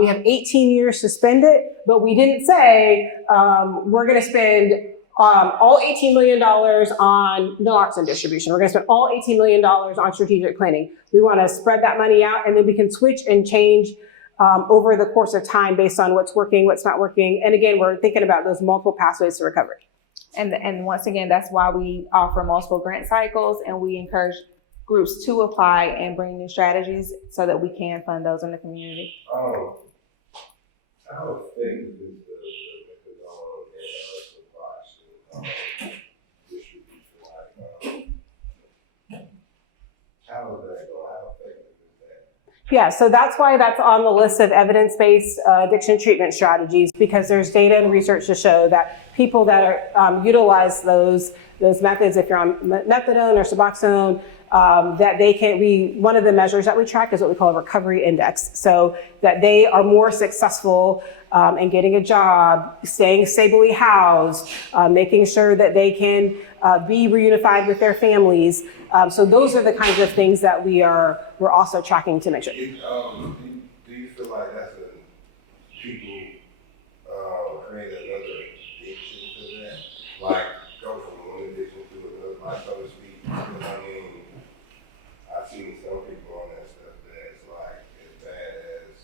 We have 18 years to spend it, but we didn't say we're going to spend all $18 million on naloxone distribution. We're going to spend all $18 million on strategic planning. We want to spread that money out, and then we can switch and change over the course of time based on what's working, what's not working. And again, we're thinking about those multiple pathways to recovery. And once again, that's why we offer multiple grant cycles, and we encourage groups to apply and bring new strategies so that we can fund those in the community. How effective is the methadone and distribution? How is that going? How effective is that? Yeah, so that's why that's on the list of evidence-based addiction treatment strategies, because there's data and research to show that people that are utilize those methods, if you're on methadone or Suboxone, that they can, one of the measures that we track is what we call a recovery index. So that they are more successful in getting a job, staying stably housed, making sure that they can be reunified with their families. So those are the kinds of things that we're also tracking to make sure. Do you feel like that's people create another addiction to that? Like go from one addiction to another, like so to speak? Because I mean, I've seen some people on that stuff that's like as bad as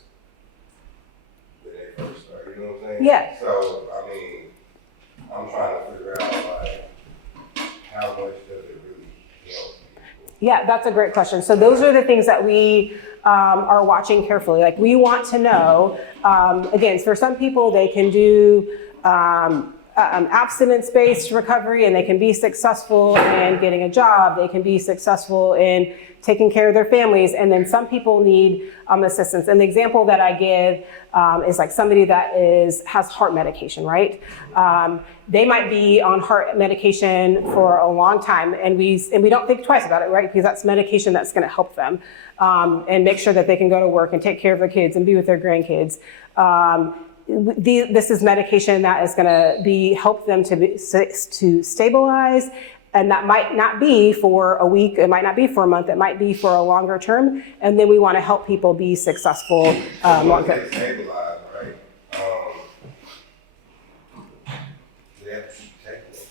when they first started, you know what I'm saying? Yeah. So, I mean, I'm trying to figure out like how much does it really help people? Yeah, that's a great question. So those are the things that we are watching carefully. Like we want to know, again, for some people, they can do abstinence-based recovery and they can be successful in getting a job. They can be successful in taking care of their families. And then some people need assistance. And the example that I give is like somebody that has heart medication, right? They might be on heart medication for a long time, and we don't think twice about it, right? Because that's medication that's going to help them and make sure that they can go to work and take care of their kids and be with their grandkids. This is medication that is going to help them to stabilize, and that might not be for a week, it might not be for a month, it might be for a longer term, and then we want to help people be successful long term. Stabilize, right? They have to keep taking it.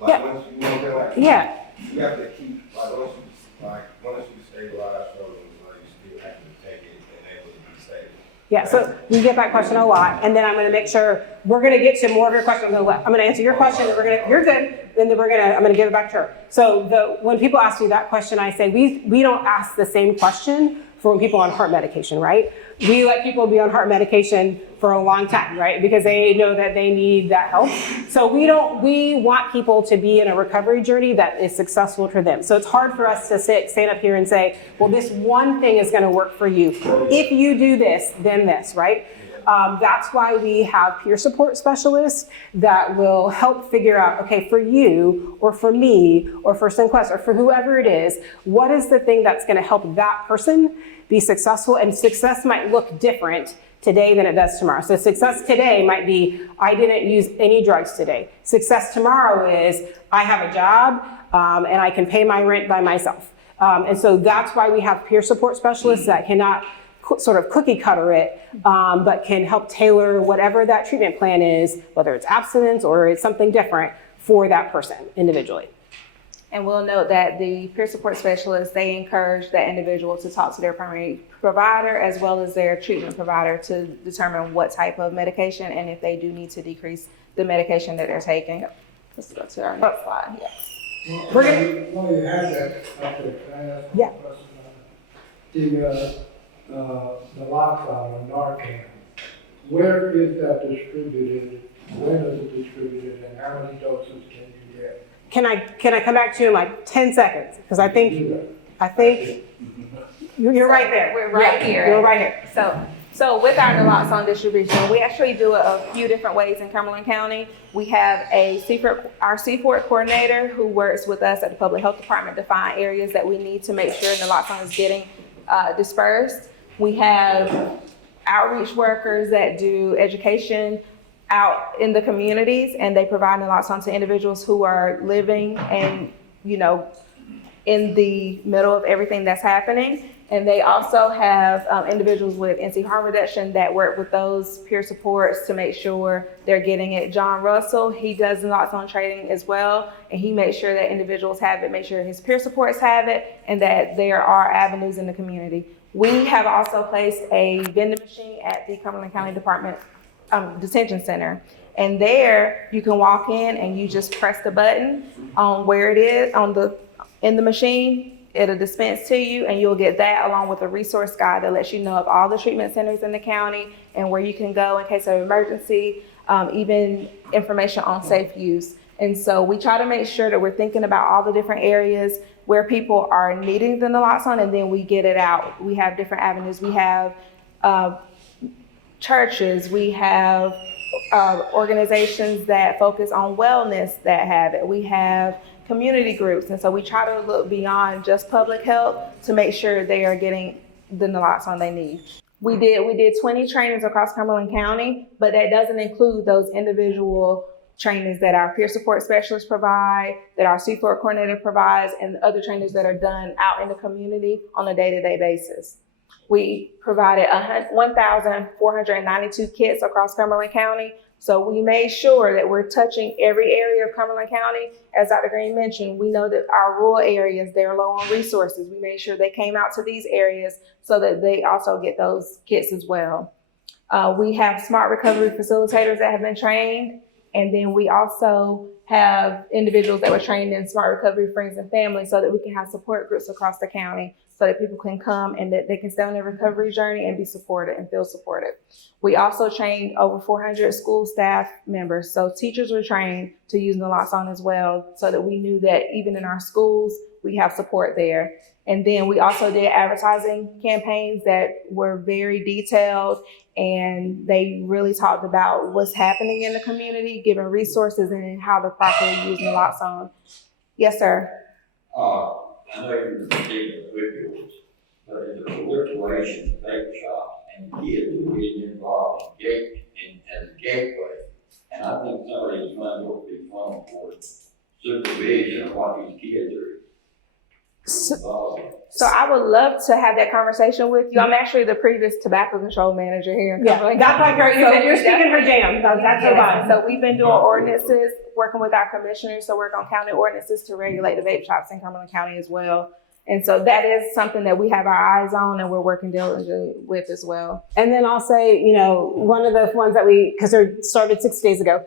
Like Yeah. once you know what I'm saying? Like, Yeah. you have to keep once you stabilize from it, like you still have to take it and able to be stable. Yeah, so we get that question a lot, and then I'm gonna make sure, we're gonna get to more of your questions. I'm gonna answer your question, and you're good, and then I'm gonna give it back to her. So when people ask me that question, I say, we don't ask the same question for when people on heart medication, right? We let people be on heart medication for a long time, right? Because they know that they need that help. So we want people to be in a recovery journey that is successful for them. So it's hard for us to stand up here and say, well, this one thing is gonna work for you. If you do this, then this, right? That's why we have peer support specialists that will help figure out, okay, for you or for me or for Sunquest or for whoever it is, what is the thing that's gonna help that person be successful? And success might look different today than it does tomorrow. So success today might be, I didn't use any drugs today. Success tomorrow is, I have a job and I can pay my rent by myself. And so that's why we have peer support specialists that cannot sort of cookie cutter it, but can help tailor whatever that treatment plan is, whether it's abstinence or it's something different for that person individually. And we'll note that the peer support specialists, they encourage that individual to talk to their primary provider as well as their treatment provider to determine what type of medication and if they do need to decrease the medication that they're taking. Let's go to our next slide. Yes. While you have that up there, can I ask Yeah. one question? The lockdown, Narcan, where is that distributed? When is it distributed and how many doses can you get? Can I come back to you in like 10 seconds? Because I think you're right there. We're right here. You're right here. So with our naloxone distribution, we actually do it a few different ways in Cumberland County. We have our C4 coordinator who works with us at the Public Health Department to find areas that we need to make sure naloxone is getting dispersed. We have outreach workers that do education out in the communities, and they provide naloxone to individuals who are living and, in the middle of everything that's happening. And they also have individuals with NC harm reduction that work with those peer supports to make sure they're getting it. John Russell, he does naloxone training as well, and he makes sure that individuals have it, make sure his peer supports have it, and that there are avenues in the community. We have also placed a vending machine at the Cumberland County Department Detention Center. And there you can walk in and you just press the button on where it is in the machine. It'll dispense to you, and you'll get that along with a resource guide that lets you know of all the treatment centers in the county and where you can go in case of emergency, even information on safe use. And so we try to make sure that we're thinking about all the different areas where people are needing the naloxone, and then we get it out. We have different avenues. We have churches, we have organizations that focus on wellness that have it. We have community groups, and so we try to look beyond just public health to make sure they are getting the naloxone they need. We did 20 trainings across Cumberland County, but that doesn't include those individual trainings that our peer support specialists provide, that our C4 coordinator provides, and other trainings that are done out in the community on a day-to-day basis. We provided 1,492 kits across Cumberland County. So we made sure that we're touching every area of Cumberland County. As Dr. Green mentioned, we know that our rural areas, they're low on resources. We made sure they came out to these areas so that they also get those kits as well. We have smart recovery facilitators that have been trained. And then we also have individuals that were trained in smart recovery friends and family so that we can have support groups across the county so that people can come and that they can stay on their recovery journey and be supported and feel supported. We also trained over 400 school staff members. So teachers were trained to use naloxone as well so that we knew that even in our schools, we have support there. And then we also did advertising campaigns that were very detailed, and they really talked about what's happening in the community, giving resources and how to properly use naloxone. Yes, sir. I know you're taking opioids, but in the proliferation of vape shops and kids are getting involved in as a gateway. And I think some of these funds will be funded for supervision of what these kids are. So I would love to have that conversation with you. I'm actually the previous tobacco control manager here in Cumberland. That's like you're speaking her jam. That's her vibe. So we've been doing ordinances, working with our commissioners to work on county ordinances to regulate the vape shops in Cumberland County as well. And so that is something that we have our eyes on and we're working diligently with as well. And then I'll say, one of the ones that because they started 6 days ago,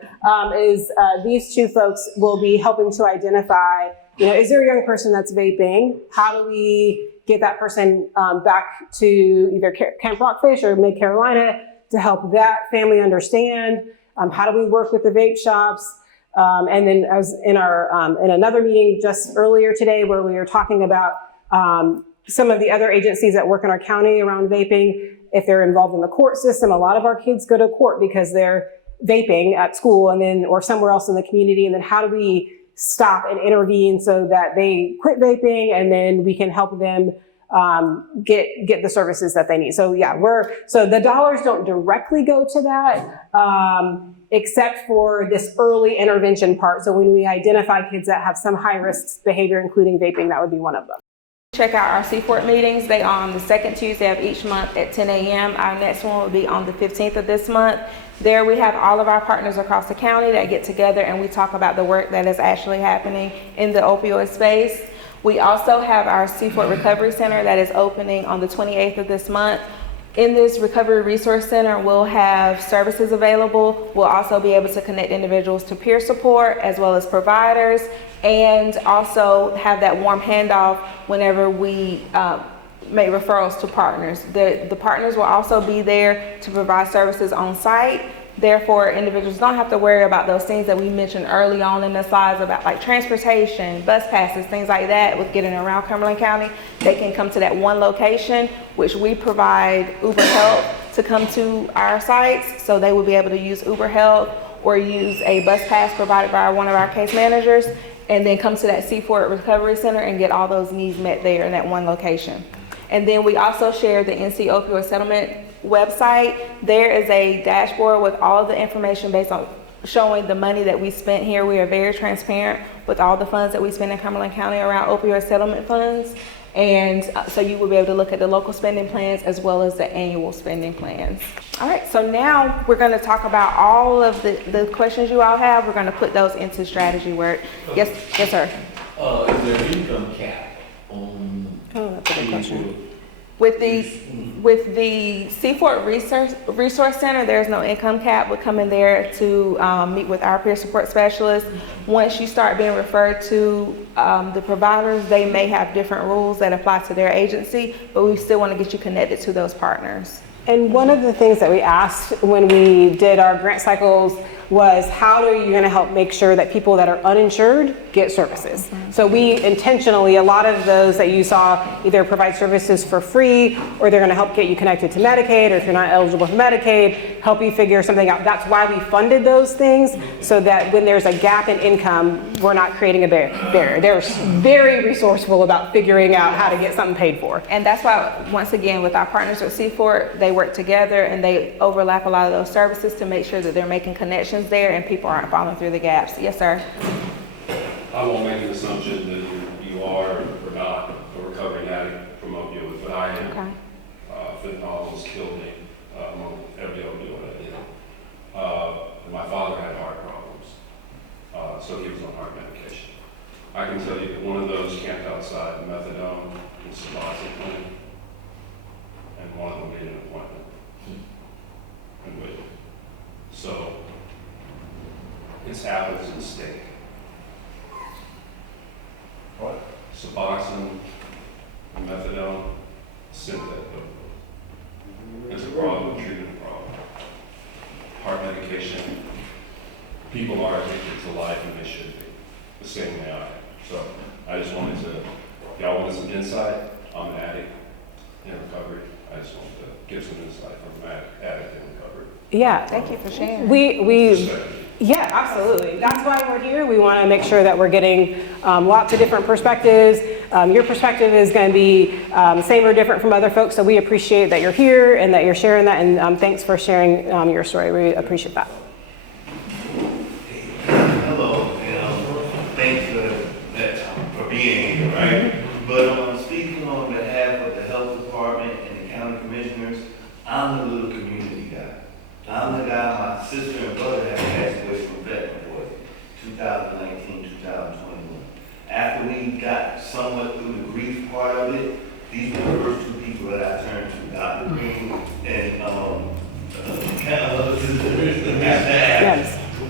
is these two folks will be helping to identify, is there a young person that's vaping? How do we get that person back to either Camp Rockfish or Mid Carolina to help that family understand? How do we work with the vape shops? And then I was in in another meeting just earlier today where we were talking about some of the other agencies that work in our county around vaping. If they're involved in the court system, a lot of our kids go to court because they're vaping at school or somewhere else in the community. And then how do we stop and intervene so that they quit vaping and then we can help them get the services that they need. So yeah, so the dollars don't directly go to that, except for this early intervention part. So when we identify kids that have some high risk behavior, including vaping, that would be one of them. Check out our CFORT meetings. They are on the second Tuesday of each month at 10 a.m. Our next one will be on the 15th of this month. There we have all of our partners across the county that get together and we talk about the work that is actually happening in the opioid space. We also have our CFORT Recovery Center that is opening on the 28th of this month. In this Recovery Resource Center, we'll have services available. We'll also be able to connect individuals to peer support as well as providers, and also have that warm handoff whenever we make referrals to partners. The partners will also be there to provide services on site. Therefore, individuals don't have to worry about those things that we mentioned early on in the slides about like transportation, bus passes, things like that with getting around Cumberland County. They can come to that one location, which we provide Uber help to come to our sites. So they will be able to use Uber help or use a bus pass provided by one of our case managers and then come to that CFORT Recovery Center and get all those needs met there in that one location. And then we also share the NC Opioid Settlement website. There is a dashboard with all of the information based on showing the money that we spent here. We are very transparent with all the funds that we spend in Cumberland County around opioid settlement funds. And so you will be able to look at the local spending plans as well as the annual spending plans. All right, so now we're going to talk about all of the questions you all have. We're going to put those into strategy work. Yes, sir. Is there an income cap on? Oh, that's a good question. With the CFORT Resource Center, there's no income cap. We come in there to meet with our peer support specialists. Once you start being referred to the providers, they may have different rules that apply to their agency, but we still want to get you connected to those partners. And one of the things that we asked when we did our grant cycles was how are you going to help make sure that people that are uninsured get services? So we intentionally, a lot of those that you saw either provide services for free or they're going to help get you connected to Medicaid, or if you're not eligible for Medicaid, help you figure something out. That's why we funded those things, so that when there's a gap in income, we're not creating a barrier. They're very resourceful about figuring out how to get something paid for. And that's why, once again, with our partners with CFORT, they work together and they overlap a lot of those services to make sure that they're making connections there and people aren't falling through the gaps. Yes, sir. I won't make an assumption that you are or not a recovering addict from opioids, but I am. Okay. Fentanyl almost killed me among every opioid I did. My father had heart problems, so he was on heart medication. I can tell you that one of those camped outside methadone and Suboxone clinic, and one of them made an appointment and waited. So it's apples and steak. What? Suboxone, methadone, synthetic opioid. It's a problem, treatment problem. Heart medication, people are addicted to life and they should be, the same way I am. So I just wanted to, y'all want some insight? I'm an addict in recovery. I just wanted to give some insight from an addict in recovery. Yeah. Thank you for sharing. Yeah, absolutely. That's why we're here. We want to make sure that we're getting lots of different perspectives. Your perspective is going to be same or different from other folks, so we appreciate that you're here and that you're sharing that, and thanks for sharing your story. We appreciate that. Hello, and thanks for being here, right? But speaking on behalf of the health department and the county commissioners, I'm the little community guy. I'm the guy, my sister and brother have passed away from fentanyl poisoning, 2019, 2021. After we got somewhat through the grief part of it, these were the first two people that I turned to, Dr. Green and,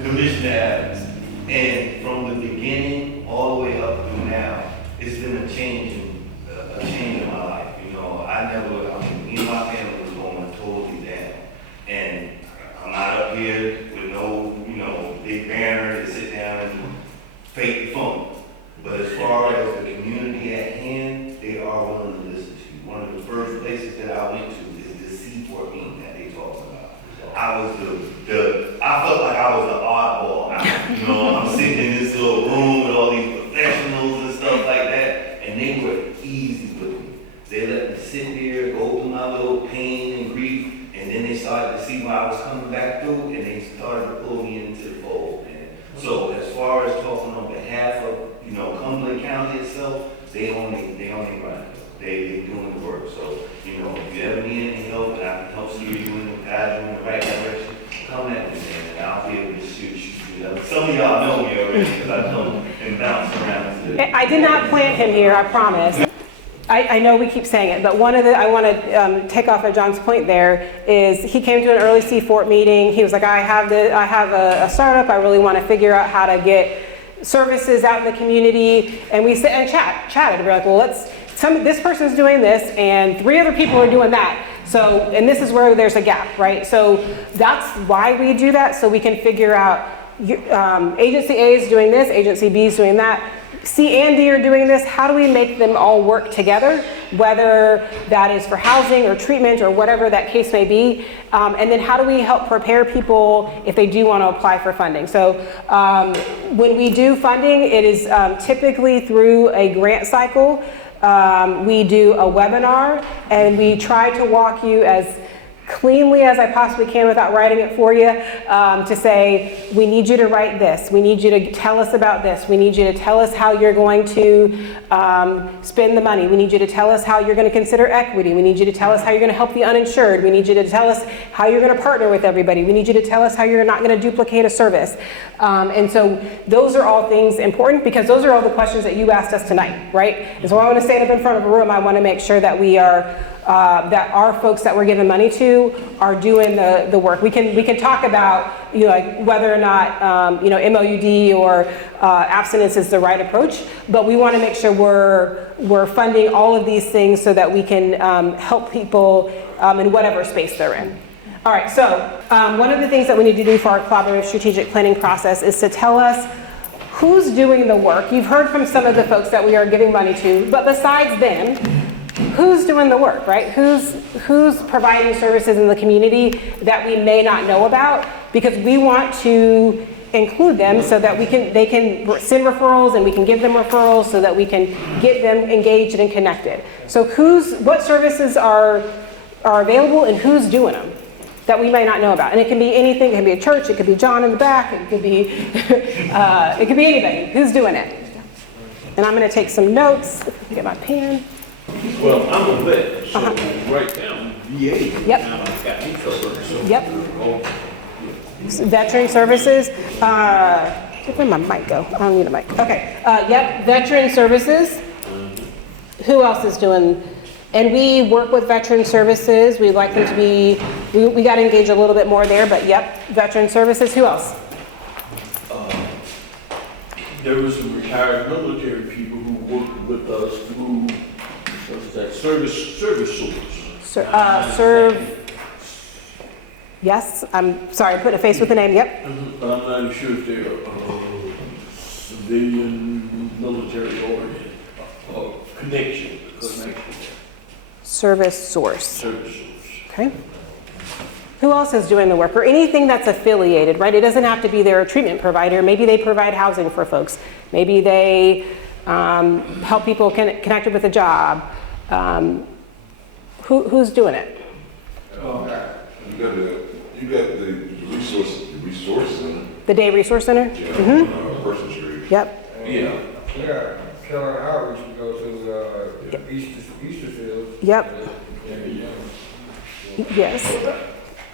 Commissioner Adams. And from the beginning, all the way up through now, it's been a change in my life. You know, me and my family was going totally down. And I'm not up here with no, big banner to sit down and fake fun. But as far as the community at hand, they are willing to listen to you. One of the first places that I went to is the C14 that they talked about. I was I felt like I was the oddball. I'm sitting in this little room with all these professionals and stuff like that, and they were easy with me. They let me sit there, go through my little pain and grief, and then they started to see what I was coming back through, and they started to pull me into the fold. And so as far as talking on behalf of, Cumberland County itself, they on their grind. They doing the work. So, if you ever need any help and I can help steer you in the guide you in the right direction, come at me, man, and I'll be able to shoot you. Some of y'all know me already because I come and bounce around. I did not plant him here, I promise. I know we keep saying it, but I want to take off at John's point there, is he came to an early C4 meeting. He was like, I have a startup. I really want to figure out how to get services out in the community. And we sit and chatted. We're like, well, this person's doing this and 3 other people are doing that. So, and this is where there's a gap, right? So that's why we do that, so we can figure out agency A is doing this, agency B is doing that. C and D are doing this. How do we make them all work together, whether that is for housing or treatment or whatever that case may be? And then how do we help prepare people if they do want to apply for funding? So when we do funding, it is typically through a grant cycle. We do a webinar, and we try to walk you as cleanly as I possibly can without writing it for you, to say, we need you to write this. We need you to tell us about this. We need you to tell us how you're going to spend the money. We need you to tell us how you're going to consider equity. We need you to tell us how you're going to help the uninsured. We need you to tell us how you're going to partner with everybody. We need you to tell us how you're not going to duplicate a service. And so those are all things important, because those are all the questions that you asked us tonight, right? And so I want to stand up in front of a room. I want to make sure that we are that our folks that we're giving money to are doing the work. We can talk about like whether or not MOUD or abstinence is the right approach, but we want to make sure we're funding all of these things so that we can help people in whatever space they're in. All right, so one of the things that we need to do for our collaborative strategic planning process is to tell us who's doing the work. You've heard from some of the folks that we are giving money to, but besides them, who's doing the work, right? Who's providing services in the community that we may not know about? Because we want to include them so that they can send referrals, and we can give them referrals so that we can get them engaged and connected. So what services are available and who's doing them that we may not know about? And it can be anything. It can be a church. It could be John in the back. It could be it could be anybody who's doing it. And I'm going to take some notes. Get my pen. Well, I'm a vet, so right now, VA. Yep. Got me covered. So Yep. Veteran services. Where'd my mic go? I don't need a mic. Okay. Yep. Veteran services. Who else is doing? And we work with veteran services. We'd like them to be. We got to engage a little bit more there, but yep. Veteran services. Who else? There were some retired military people who worked with us through service source. Yes, I'm sorry, I put a face with a name, yep. But I'm not sure if they're civilian, military or connection. Service source. Service source. Okay. Who else is doing the work, or anything that's affiliated, right? It doesn't have to be their treatment provider. Maybe they provide housing for folks. Maybe they help people connected with a job. Who's doing it? You got the resource center. The Day Resource Center? Yeah, Mm-hmm. Person Street. Yep. Yeah. Yeah, Carolina Outreach, we go to Easterfield. Yep. Yes.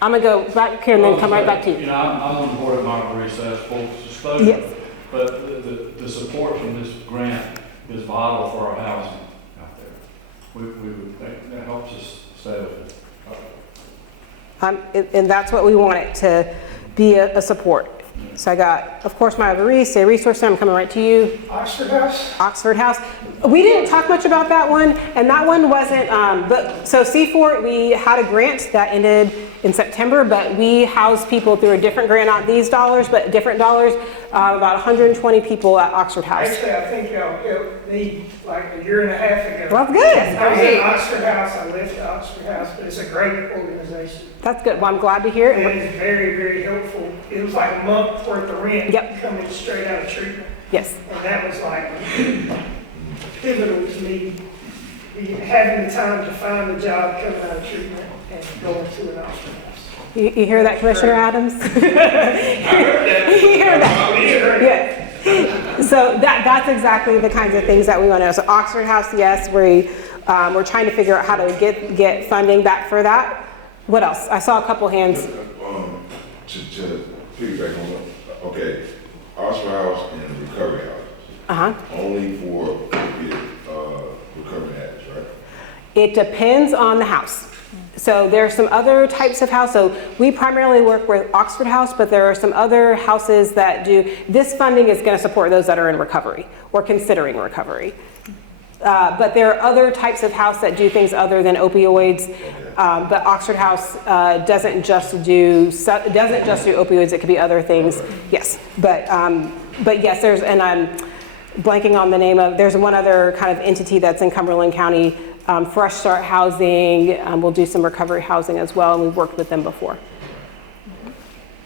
I'm gonna go back here and then come right back to you. I'm on the board of Montgomery South Folks Disclosure. Yes. But the support from this grant is vital for our housing out there. That helps us stay open. And that's what we want it to be, a support. So I got, of course, my resource center, I'm coming right to you. Oxford House? Oxford House. We didn't talk much about that one, and that one wasn't, so C4, we had a grant that ended in September, but we house people through a different grant, not these dollars, but different dollars, about 120 people at Oxford House. Actually, I think y'all helped me like a year and a half ago. Well, that's good. I was at Oxford House, I left Oxford House, but it's a great organization. That's good. Well, I'm glad to hear And it. it's very, very helpful. It was like a month worth of rent Yep. coming straight out of treatment. Yes. And that was like pivotal to me, having the time to find a job coming out of treatment and going to an Oxford House. You hear that, Commissioner Adams? You hear that? Yeah. So that's exactly the kinds of things that we want to know. So Oxford House, yes, we're trying to figure out how to get funding back for that. What else? I saw a couple hands. To piggyback on that, okay, Oxford House and recovery houses. Only for recovery addicts, right? It depends on the house. So there's some other types of house. So we primarily work with Oxford House, but there are some other houses that do. This funding is going to support those that are in recovery or considering recovery. But there are other types of house that do things other than opioids. But Oxford House doesn't just do opioids. It could be other things. Yes, but yes, there's, and I'm blanking on the name of. There's one other kind of entity that's in Cumberland County. Fresh Start Housing. We'll do some recovery housing as well, and we've worked with them before.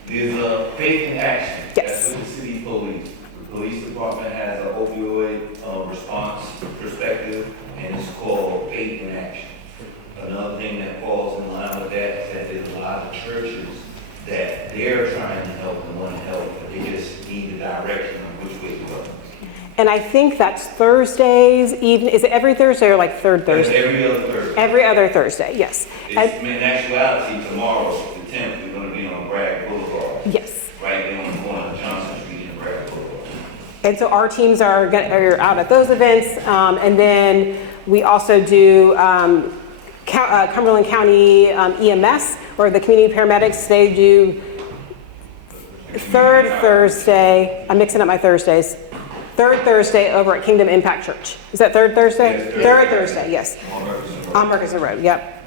There's a Faith in Action. Yes. That's with the city police. The police department has an opioid response perspective, and it's called Faith in Action. Another thing that falls in line with that is that there's a lot of churches that they're trying to help and want to help, but they just need the direction on which way to go. And I think that's Thursdays evening. Is it every Thursday or like third Thursday? Every other Thursday. Every other Thursday, yes. In actuality, tomorrow, the 10th, we're going to be on Bragg Boulevard. Yes. Right there on the corner of Johnson Street and Bragg Boulevard. And so our teams are out at those events. And then we also do Cumberland County EMS, or the community paramedics. They do third Thursday. I'm mixing up my Thursdays. Third Thursday over at Kingdom Impact Church. Is that third Thursday? Yes, third Thursday, yes. On Murchison Road, yep.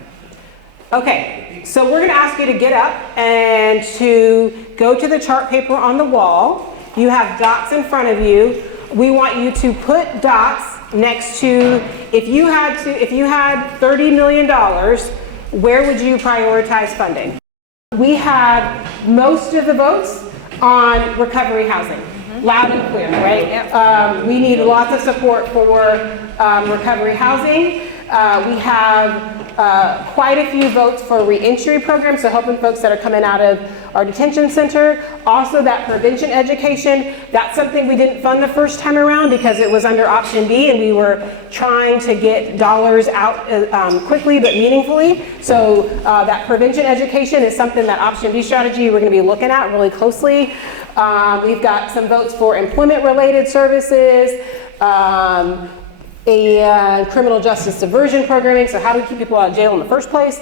Okay, so we're gonna ask you to get up and to go to the chart paper on the wall. You have dots in front of you. We want you to put dots next to, if you had $30 million, where would you prioritize funding? We have most of the votes on recovery housing. Loud and clear, right? We need lots of support for recovery housing. We have quite a few votes for reentry programs, so helping folks that are coming out of our detention center. Also that prevention education, that's something we didn't fund the first time around because it was under option B and we were trying to get dollars out quickly but meaningfully. So that prevention education is something that option B strategy we're gonna be looking at really closely. We've got some votes for employment-related services, and criminal justice diversion programming, so how do we keep people out of jail in the first place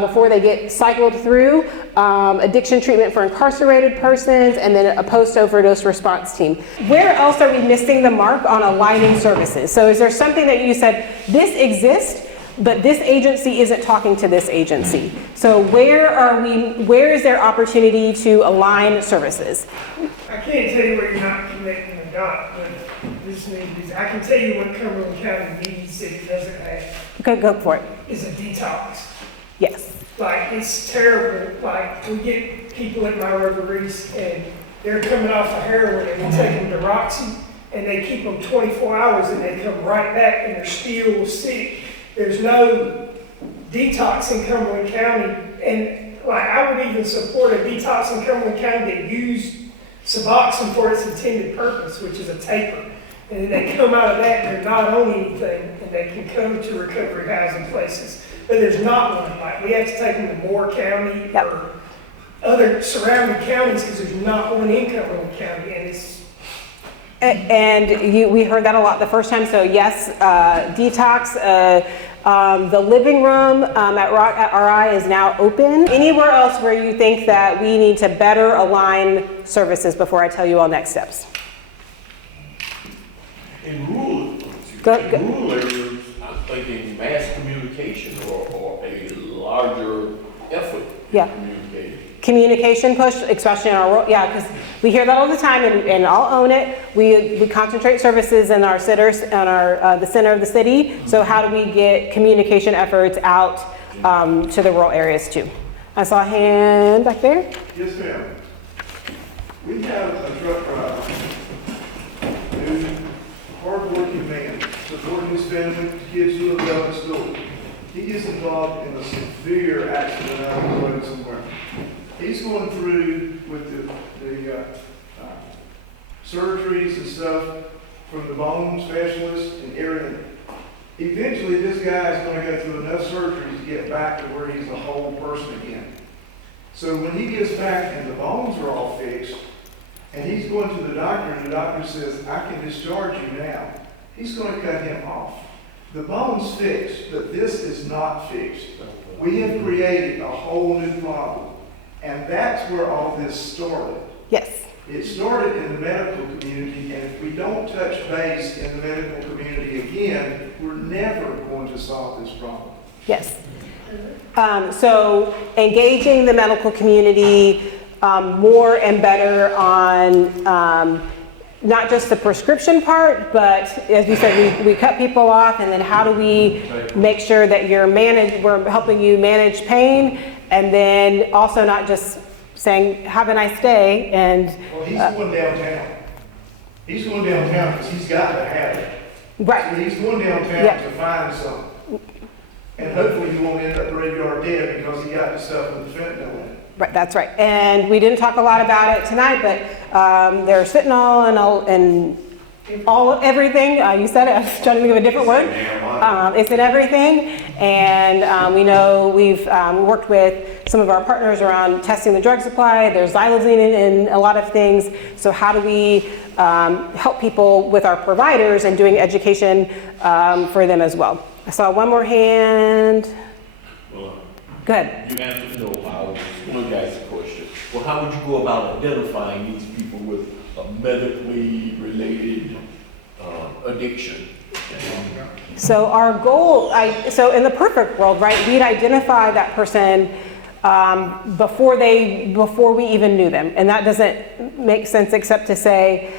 before they get cycled through, addiction treatment for incarcerated persons, and then a post-overdose response team. Where else are we missing the mark on aligning services? So is there something that you said, this exists, but this agency isn't talking to this agency? So where is there opportunity to align services? I can't tell you where you're not connecting the dot, but this needs, I can tell you what Cumberland County needs that it doesn't have. Okay, go for it. Is a detox. Yes. Like, it's terrible. Like, we get people at my reveries and they're coming off of heroin and we take them to Roxy and they keep them 24 hours and they come right back and they're still sick. There's no detox in Cumberland County, and like I would even support a detox in Cumberland County that used Suboxone for its intended purpose, which is a taper. And then they come out of that and they're not on anything, and they can come to recovery housing places. But there's not one. Like we have to take them to Moore County or other surrounding counties because there's not one in Cumberland County, and it's And we heard that a lot the first time, so yes, detox. The living room at RI is now open. Anywhere else where you think that we need to better align services before I tell you all next steps? In rural areas, I'm thinking mass communication or a larger effort in communicating. Communication push, especially in our rural, because we hear that all the time, and I'll own it. We concentrate services in our centers, on the center of the city. So how do we get communication efforts out to the rural areas too? I saw a hand back there. Yes, ma'am. We have a truck driver, who's a hardworking man, supporting his family, kids doing well in school. He gets involved in a severe accident out on the road somewhere. He's going through with the surgeries and stuff from the bone specialist and everything. Eventually, this guy is going to go through enough surgeries to get back to where he's a whole person again. So when he gets back and the bones are all fixed, and he's going to the doctor, and the doctor says, I can discharge you now, he's going to cut him off. The bone's fixed, but this is not fixed. We have created a whole new problem. And that's where all this started. Yes. It started in the medical community, and if we don't touch base in the medical community again, we're never going to solve this problem. Yes. So engaging the medical community more and better on not just the prescription part, but as you said, we cut people off, and then how do we make sure that we're helping you manage pain, and then also not just saying, have a nice day, and... Well, he's going downtown. He's going downtown because he's got to have it. Right. So he's going downtown to find something. And hopefully he won't end up graveyard dead because he got the stuff with the fentanyl in it. Right, that's right. And we didn't talk a lot about it tonight, but there's fentanyl and everything. You said it, I was trying to think of a different word. It's in everything. And we know we've worked with some of our partners around testing the drug supply. There's xylazine in a lot of things. So how do we help people with our providers and doing education for them as well? I saw one more hand. Go ahead. You answered, one guy's question. Well, how would you go about identifying these people with a medically related addiction? So our goal, so in the perfect world, right, we'd identify that person before we even knew them. And that doesn't make sense except to say,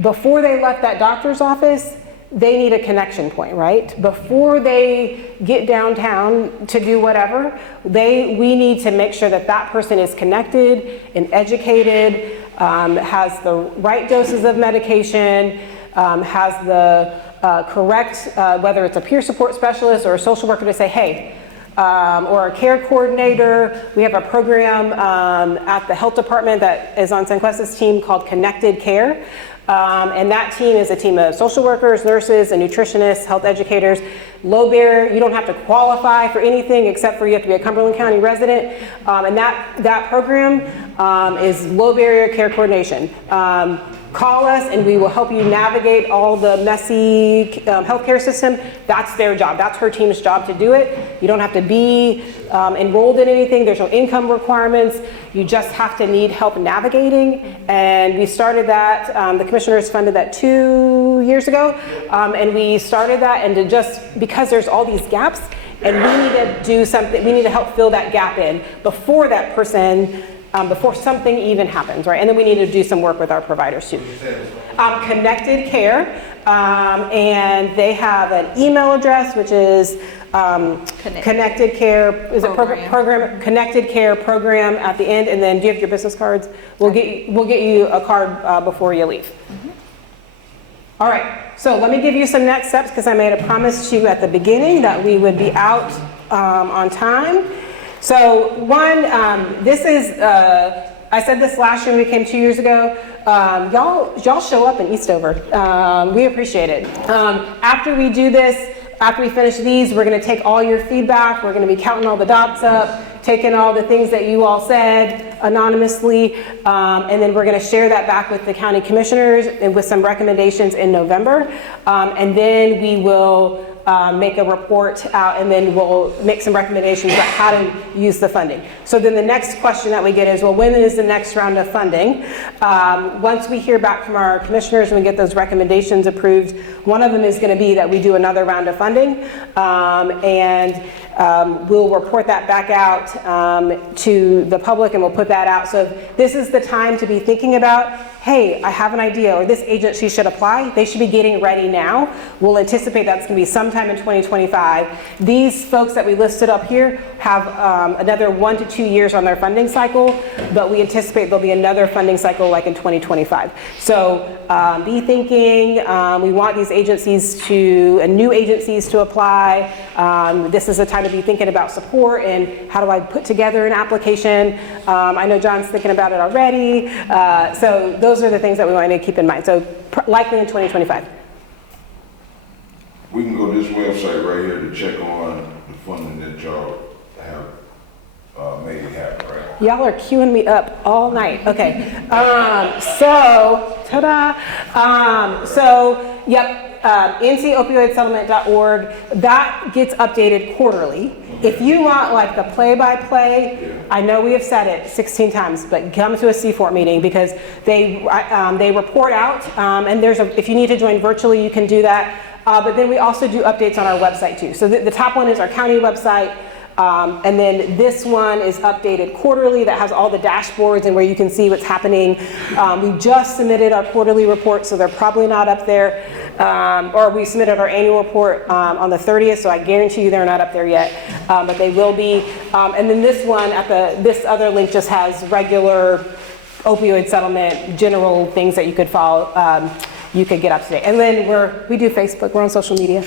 before they left that doctor's office, they need a connection point, right? Before they get downtown to do whatever, we need to make sure that that person is connected and educated, has the right doses of medication, has the correct, whether it's a peer support specialist or a social worker to say, hey, or a care coordinator. We have a program at the health department that is on Sanquesta's team called Connected Care. And that team is a team of social workers, nurses, and nutritionists, health educators. Low barrier, you don't have to qualify for anything except for you have to be a Cumberland County resident. And that program is low barrier care coordination. Call us and we will help you navigate all the messy healthcare system. That's their job. That's her team's job to do it. You don't have to be enrolled in anything. There's no income requirements. You just have to need help navigating. And we started that, the commissioners funded that 2 years ago. And we started that, and because there's all these gaps, and we need to do something, we need to help fill that gap in before that person, before something even happens, right? And then we need to do some work with our providers too. Connected Care, and they have an email address, which is Connected Care, is it program, Connected Care program at the end, and then do you have your business cards? We'll get you a card before you leave. All right, so let me give you some next steps because I made a promise to you at the beginning that we would be out on time. So one, this is, I said this last year when we came 2 years ago. Y'all show up in Eastover. We appreciate it. After we do this, after we finish these, we're gonna take all your feedback. We're gonna be counting all the dots up. taken all the things that you all said anonymously, and then we're going to share that back with the county commissioners and with some recommendations in November. And then we will make a report out, and then we'll make some recommendations about how to use the funding. So then the next question that we get is, well, when is the next round of funding? Once we hear back from our commissioners and we get those recommendations approved, one of them is going to be that we do another round of funding, and we'll report that back out to the public, and we'll put that out. So this is the time to be thinking about, hey, I have an idea, or this agency should apply. They should be getting ready now. We'll anticipate that's going to be sometime in 2025. These folks that we listed up here have another 1 to 2 years on their funding cycle, but we anticipate there'll be another funding cycle like in 2025. So be thinking, we want these agencies new agencies to apply. This is a time to be thinking about support and how do I put together an application. I know John's thinking about it already. So those are the things that we want to keep in mind. So likely in 2025. We can go to this website right here to check on the funding that y'all have made happen, right? Y'all are queuing me up all night. Okay. So, ta-da. ncopioidsettlement.org, that gets updated quarterly. If you want like the play-by-play, I know we have said it 16 times, but come to a C4 meeting because they report out, and if you need to join virtually, you can do that. But then we also do updates on our website too. So the top one is our county website. And then this one is updated quarterly, that has all the dashboards and where you can see what's happening. We just submitted our quarterly report, so they're probably not up there. Or we submitted our annual report on the 30th, so I guarantee you they're not up there yet, but they will be. And then this one, this other link just has regular opioid settlement, general things that you could follow, you could get up to date. And then we do Facebook, we're on social media.